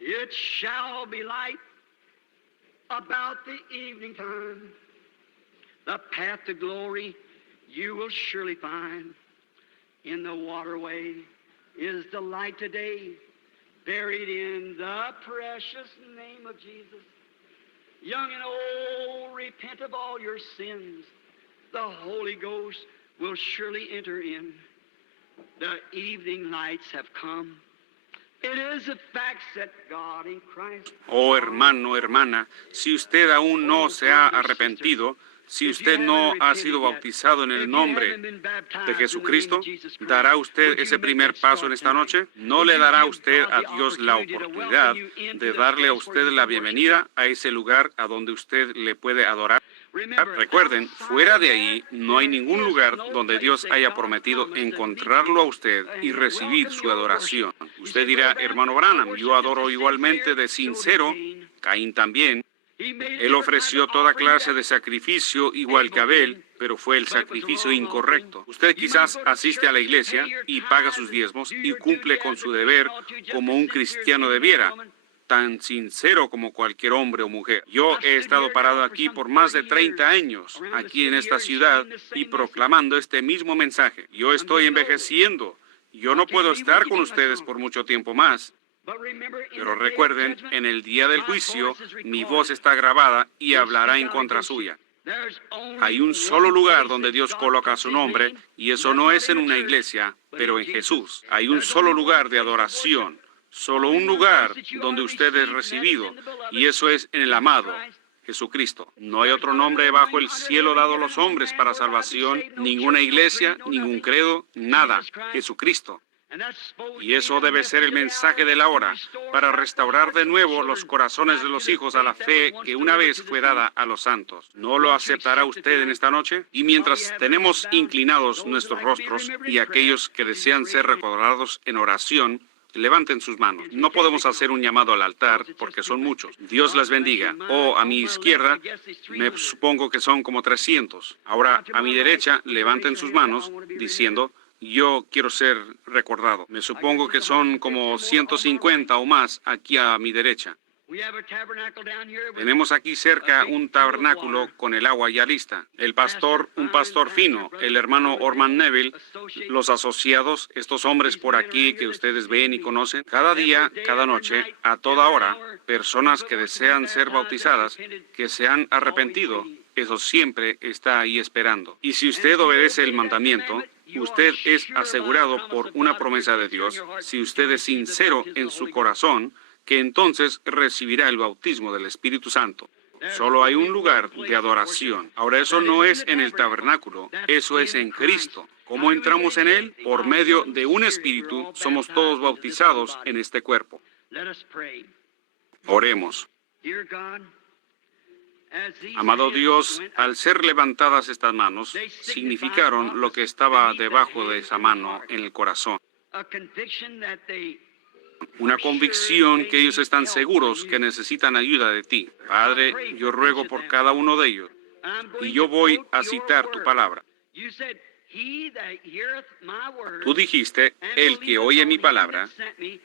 It shall be light about the evening time. The path to glory you will surely find. In the waterway is the light today, buried in the precious name of Jesus. Young and old, repent of all your sins. The Holy Ghost will surely enter in. The evening lights have come. It is a fact that God in Christ. Oh hermano, hermana, si usted aún no se ha arrepentido, si usted no ha sido bautizado en el nombre de Jesucristo, ¿dará usted ese primer paso en esta noche? ¿No le dará usted a Dios la oportunidad de darle a usted la bienvenida a ese lugar a donde usted le puede adorar? Recuerden, fuera de ahí no hay ningún lugar donde Dios haya prometido encontrarlo a usted y recibir su adoración. Usted dirá, hermano Branham, yo adoro igualmente de sincero, Caín también. Él ofreció toda clase de sacrificio igual que Abel, pero fue el sacrificio incorrecto. Usted quizás asiste a la iglesia y paga sus diezmos y cumple con su deber como un cristiano debiera, tan sincero como cualquier hombre o mujer. Yo he estado parado aquí por más de 30 años, aquí en esta ciudad, y proclamando este mismo mensaje. Yo estoy envejeciendo. Yo no puedo estar con ustedes por mucho tiempo más. Pero recuerden, en el día del juicio, mi voz está grabada y hablará en contra suya. Hay un solo lugar donde Dios coloca su nombre, y eso no es en una iglesia, pero en Jesús. Hay un solo lugar de adoración, solo un lugar donde usted es recibido, y eso es en el amado Jesucristo. No hay otro nombre bajo el cielo dado a los hombres para salvación, ninguna iglesia, ningún credo, nada. Jesucristo. Y eso debe ser el mensaje de la hora, para restaurar de nuevo los corazones de los hijos a la fe que una vez fue dada a los santos. ¿No lo aceptará usted en esta noche? Y mientras tenemos inclinados nuestros rostros y aquellos que desean ser recordados en oración, levanten sus manos. No podemos hacer un llamado al altar porque son muchos. Dios las bendiga. A mi izquierda, me supongo que son como 300. Ahora, a mi derecha, levanten sus manos diciendo, yo quiero ser recordado. Me supongo que son como 150 o más aquí a mi derecha. Tenemos aquí cerca un tabernáculo con el agua ya lista. El pastor, un pastor fino, el hermano Orman Neville, los asociados, estos hombres por aquí que ustedes ven y conocen, cada día, cada noche, a toda hora, personas que desean ser bautizadas, que se han arrepentido, eso siempre está ahí esperando. Y si usted obedece el mandamiento, usted es asegurado por una promesa de Dios. Si usted es sincero en su corazón, que entonces recibirá el bautismo del Espíritu Santo. Solo hay un lugar de adoración. Ahora, eso no es en el tabernáculo, eso es en Cristo. ¿Cómo entramos en Él? Por medio de un Espíritu somos todos bautizados en este cuerpo. Oremos. Amado Dios, al ser levantadas estas manos, significaron lo que estaba debajo de esa mano en el corazón. Una convicción que ellos están seguros que necesitan ayuda de ti. Padre, yo ruego por cada uno de ellos. Y yo voy a citar tu palabra. Tú dijiste, el que oye mi palabra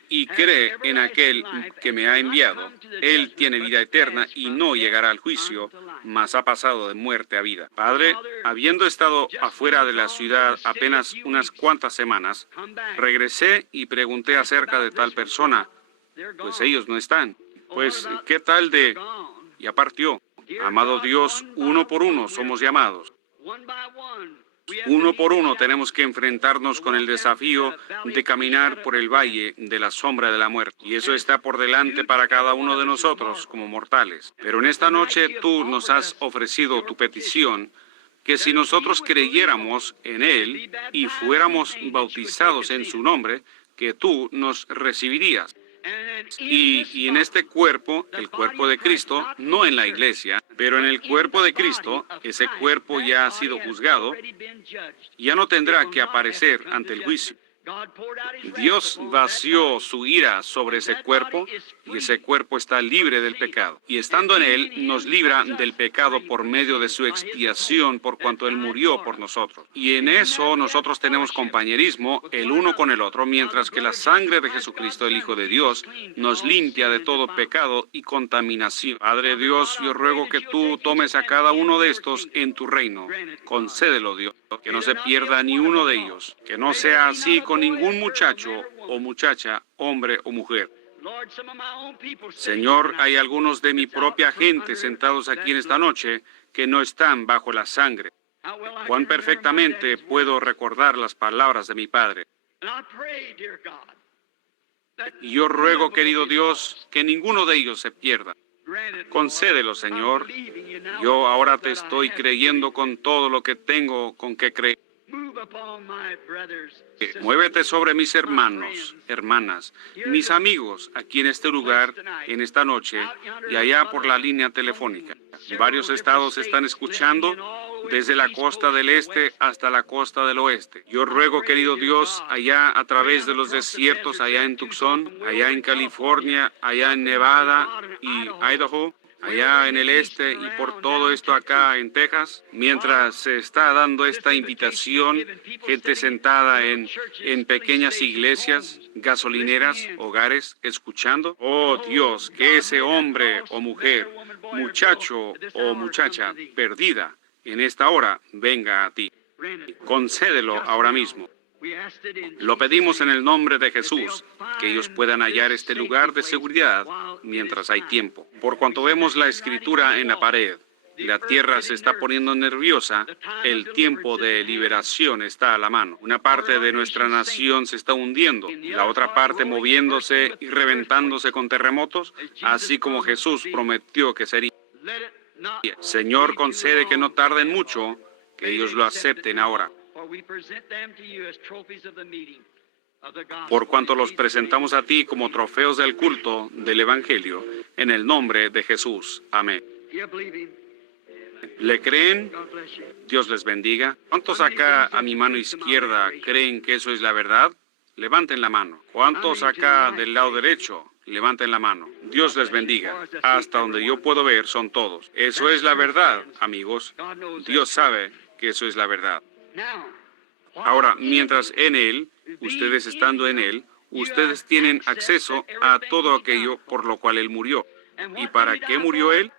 y cree en aquel que me ha enviado, él tiene vida eterna y no llegará al juicio, mas ha pasado de muerte a vida. Padre, habiendo estado afuera de la ciudad apenas unas cuantas semanas, regresé y pregunté acerca de tal persona, pues ellos no están. Pues, ¿qué tal de...? Ya partió. Amado Dios, uno por uno somos llamados. Uno por uno tenemos que enfrentarnos con el desafío de caminar por el valle de la sombra de la muerte. Y eso está por delante para cada uno de nosotros como mortales. Pero en esta noche tú nos has ofrecido tu petición, que si nosotros creyéramos en Él y fuéramos bautizados en su nombre, que tú nos recibirías. Y en este cuerpo, el cuerpo de Cristo, no en la iglesia, pero en el cuerpo de Cristo, ese cuerpo ya ha sido juzgado, ya no tendrá que aparecer ante el juicio. Dios vació su ira sobre ese cuerpo y ese cuerpo está libre del pecado. Y estando en Él, nos libra del pecado por medio de su expiación por cuanto Él murió por nosotros. Y en eso nosotros tenemos compañerismo el uno con el otro, mientras que la sangre de Jesucristo, el Hijo de Dios, nos limpia de todo pecado y contaminación. Padre Dios, yo ruego que tú tomes a cada uno de estos en tu reino. Concédelo, Dios, que no se pierda ni uno de ellos, que no sea así con ningún muchacho o muchacha, hombre o mujer. Señor, hay algunos de mi propia gente sentados aquí en esta noche que no están bajo la sangre. Cuán perfectamente puedo recordar las palabras de mi Padre. Y yo ruego, querido Dios, que ninguno de ellos se pierda. Concédelo, Señor. Yo ahora te estoy creyendo con todo lo que tengo con que creer. Muévete sobre mis hermanos, hermanas, mis amigos aquí en este lugar, en esta noche y allá por la línea telefónica. Varios estados están escuchando desde la costa del este hasta la costa del oeste. Yo ruego, querido Dios, allá a través de los desiertos, allá en Tucson, allá en California, allá en Nevada y Idaho, allá en el este y por todo esto acá en Texas, mientras se está dando esta invitación, gente sentada en pequeñas iglesias, gasolineras, hogares, escuchando. Oh Dios, que ese hombre o mujer, muchacho o muchacha perdida en esta hora venga a ti. Concédelo ahora mismo. Lo pedimos en el nombre de Jesús, que ellos puedan hallar este lugar de seguridad mientras hay tiempo. Por cuanto vemos la escritura en la pared, la tierra se está poniendo nerviosa, el tiempo de liberación está a la mano. Una parte de nuestra nación se está hundiendo, la otra parte moviéndose y reventándose con terremotos, así como Jesús prometió que sería. Señor, concede que no tarden mucho, que ellos lo acepten ahora. Por cuanto los presentamos a ti como trofeos del culto del Evangelio, en el nombre de Jesús. Amén. ¿Le creen? Dios les bendiga. ¿Cuántos acá a mi mano izquierda creen que eso es la verdad? Levanten la mano. ¿Cuántos acá del lado derecho? Levanten la mano. Dios les bendiga. Hasta donde yo puedo ver son todos. Eso es la verdad, amigos. Dios sabe que eso es la verdad. Ahora, mientras en Él, ustedes estando en Él, ustedes tienen acceso a todo aquello por lo cual Él murió. ¿Y para qué murió Él?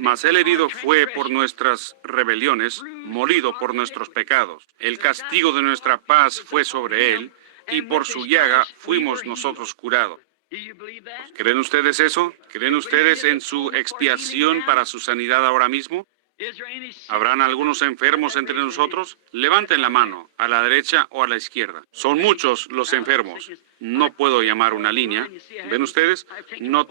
Mas Él herido fue por nuestras rebeliones, molido por nuestros pecados. El castigo de nuestra paz fue sobre Él, y por su llaga fuimos nosotros curados. ¿Creen ustedes eso? ¿Creen ustedes en su expiación para su sanidad ahora mismo? ¿Habrán algunos enfermos entre nosotros? Levanten la mano, a la derecha o a la izquierda. Son muchos los enfermos. No puedo llamar una línea. ¿Ven ustedes? No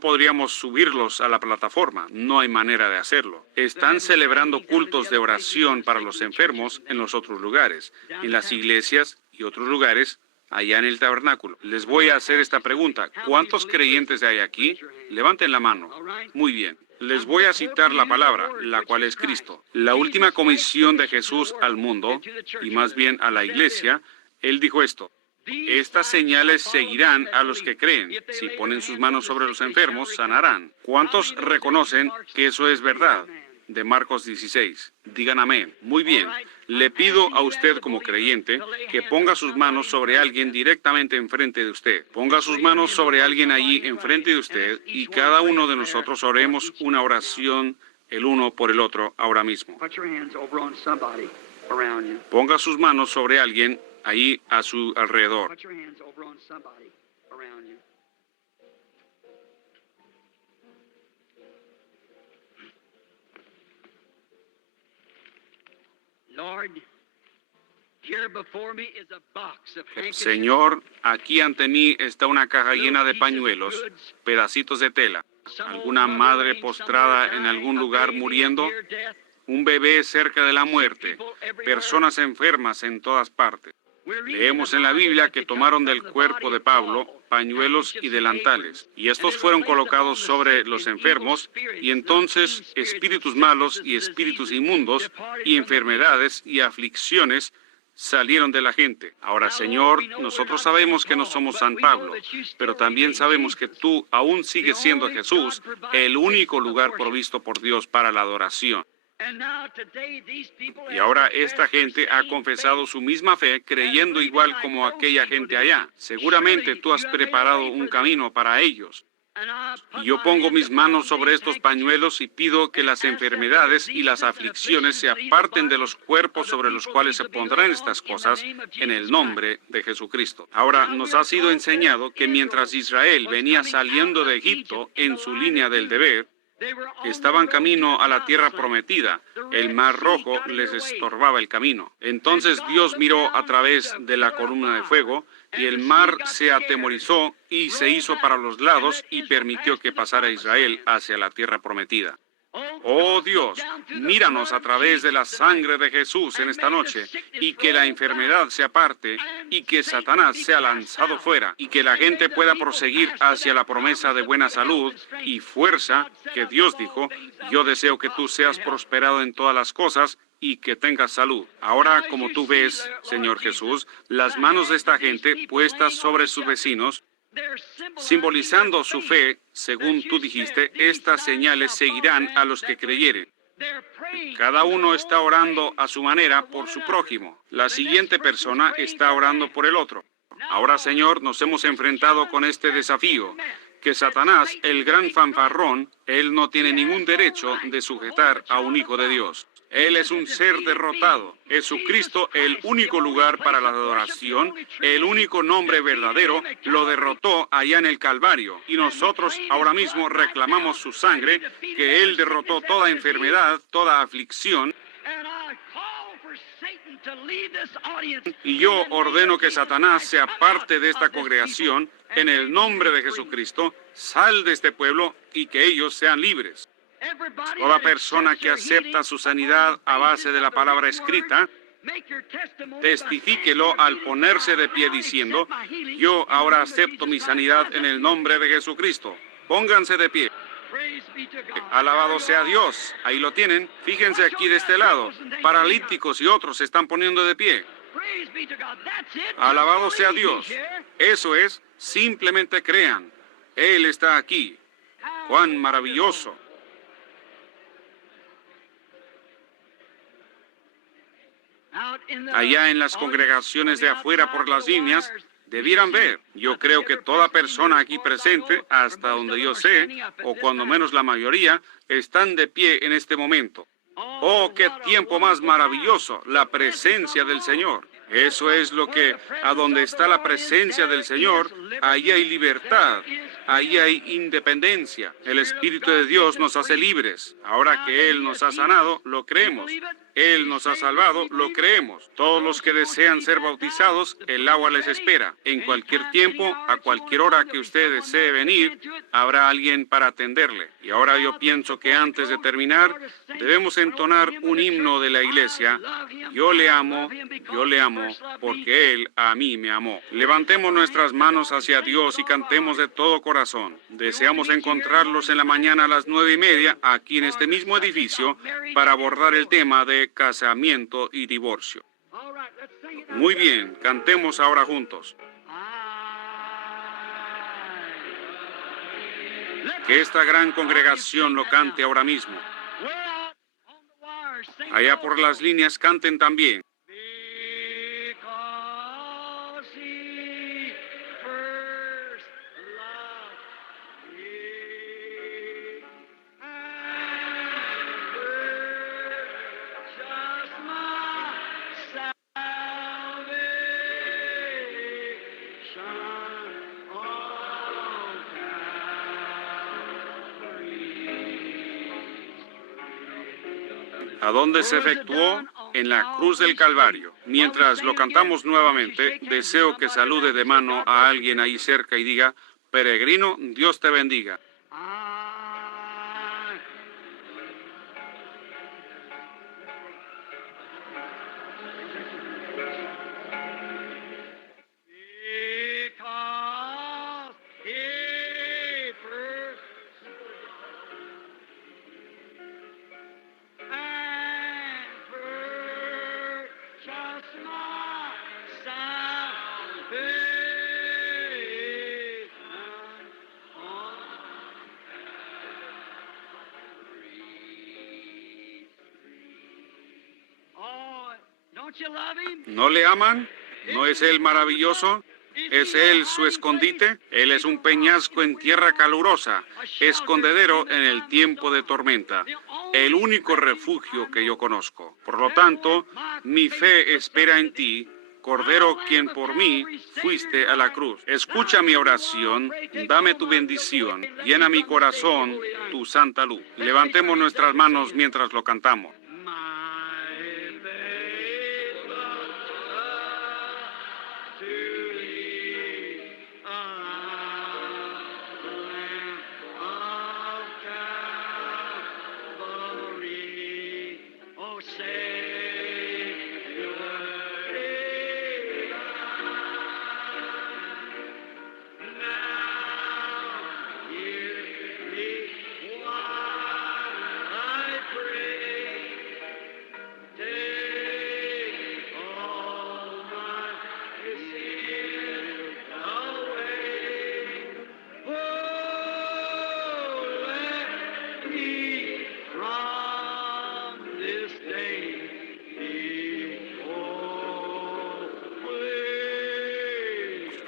podríamos subirlos a la plataforma. No hay manera de hacerlo. Están celebrando cultos de oración para los enfermos en los otros lugares, en las iglesias y otros lugares, allá en el tabernáculo. Les voy a hacer esta pregunta. ¿Cuántos creyentes hay aquí? Levanten la mano. Muy bien. Les voy a citar la palabra, la cual es Cristo. La última comisión de Jesús al mundo, y más bien a la iglesia, Él dijo esto: Estas señales seguirán a los que creen. Si ponen sus manos sobre los enfermos, sanarán. ¿Cuántos reconocen que eso es verdad? De Marcos 16. Digan amén. Muy bien. Le pido a usted como creyente que ponga sus manos sobre alguien directamente enfrente de usted. Ponga sus manos sobre alguien allí enfrente de usted y cada uno de nosotros oremos una oración el uno por el otro ahora mismo. Ponga sus manos sobre alguien ahí a su alrededor. Señor, aquí ante mí está una caja llena de pañuelos, pedacitos de tela. ¿Alguna madre postrada en algún lugar muriendo? Un bebé cerca de la muerte, personas enfermas en todas partes. Leemos en la Biblia que tomaron del cuerpo de Pablo pañuelos y delantales, y estos fueron colocados sobre los enfermos, y entonces espíritus malos y espíritus inmundos y enfermedades y aflicciones salieron de la gente. Ahora, Señor, nosotros sabemos que no somos San Pablo, pero también sabemos que tú aún sigues siendo Jesús, el único lugar provisto por Dios para la adoración. Y ahora esta gente ha confesado su misma fe, creyendo igual como aquella gente allá. Seguramente tú has preparado un camino para ellos. Y yo pongo mis manos sobre estos pañuelos y pido que las enfermedades y las aflicciones se aparten de los cuerpos sobre los cuales se pondrán estas cosas en el nombre de Jesucristo. Ahora, nos ha sido enseñado que mientras Israel venía saliendo de Egipto en su línea del deber, estaban camino a la tierra prometida. El mar rojo les estorbaba el camino. Entonces Dios miró a través de la columna de fuego y el mar se atemorizó y se hizo para los lados y permitió que pasara Israel hacia la tierra prometida. Oh Dios, míranos a través de la sangre de Jesús en esta noche y que la enfermedad se aparte y que Satanás sea lanzado fuera y que la gente pueda proseguir hacia la promesa de buena salud y fuerza que Dios dijo, yo deseo que tú seas prosperado en todas las cosas y que tengas salud. Ahora, como tú ves, Señor Jesús, las manos de esta gente puestas sobre sus vecinos, simbolizando su fe, según tú dijiste, estas señales seguirán a los que creyeren. Cada uno está orando a su manera por su prójimo. La siguiente persona está orando por el otro. Ahora, Señor, nos hemos enfrentado con este desafío, que Satanás, el gran fanfarrón, él no tiene ningún derecho de sujetar a un hijo de Dios. Él es un ser derrotado. Jesucristo, el único lugar para la adoración, el único nombre verdadero, lo derrotó allá en el Calvario. Y nosotros ahora mismo reclamamos su sangre, que Él derrotó toda enfermedad, toda aflicción. Y yo ordeno que Satanás se aparte de esta congregación en el nombre de Jesucristo, sal de este pueblo y que ellos sean libres. Toda persona que acepta su sanidad a base de la palabra escrita, testifíquelo al ponerse de pie diciendo, yo ahora acepto mi sanidad en el nombre de Jesucristo. Pónganse de pie. Alabado sea Dios. Ahí lo tienen. Fíjense aquí de este lado. Paralíticos y otros se están poniendo de pie. Alabado sea Dios. Eso es, simplemente crean. Él está aquí. ¡Cuán maravilloso! Allá en las congregaciones de afuera por las líneas, debieran ver. Yo creo que toda persona aquí presente, hasta donde yo sé, o cuando menos la mayoría, están de pie en este momento. ¡Oh, qué tiempo más maravilloso! La presencia del Señor. Eso es lo que, a donde está la presencia del Señor, ahí hay libertad, ahí hay independencia. El Espíritu de Dios nos hace libres. Ahora que Él nos ha sanado, lo creemos. Él nos ha salvado, lo creemos. Todos los que desean ser bautizados, el agua les espera. En cualquier tiempo, a cualquier hora que usted desee venir, habrá alguien para atenderle. Y ahora yo pienso que antes de terminar, debemos entonar un himno de la iglesia. Yo le amo, porque Él a mí me amó. Levantemos nuestras manos hacia Dios y cantemos de todo corazón. Deseamos encontrarlos en la mañana a las 9:30, aquí en este mismo edificio, para abordar el tema de casamiento y divorcio. Muy bien, cantemos ahora juntos. Que esta gran congregación lo cante ahora mismo. Allá por las líneas canten también. Because he first loved me and purchased my salvation on ¿A dónde se efectuó? En la cruz del Calvario. Mientras lo cantamos nuevamente, deseo que salude de mano a alguien ahí cerca y diga, peregrino, Dios te bendiga. Because he first and purchased my salvation on Oh, don't you love him? ¿No le aman? ¿No es Él maravilloso? ¿Es Él su escondite? Él es un peñasco en tierra calurosa, escondedero en el tiempo de tormenta, el único refugio que yo conozco. Por lo tanto, mi fe espera en ti, Cordero, quien por mí fuiste a la cruz. Escucha mi oración, dame tu bendición, llena mi corazón tu santa luz. Levantemos nuestras manos mientras lo cantamos.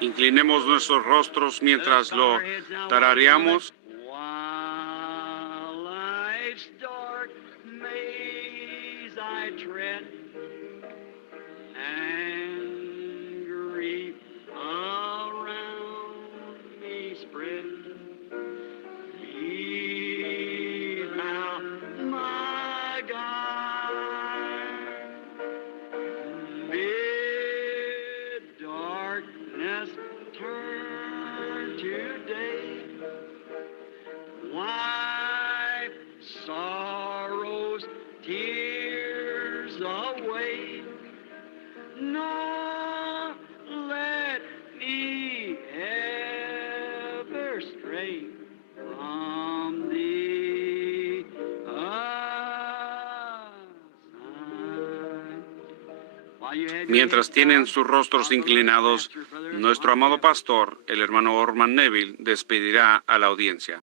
Inclinemos nuestros rostros mientras lo tarareamos. While life's dark maze I tread, and grief around me spread, be thou my guide. Bid darkness turn to day, wipe sorrows, tears away, nor let me ever stray from thee aside. Mientras tienen sus rostros inclinados, nuestro amado pastor, el hermano Orman Neville, despedirá a la audiencia.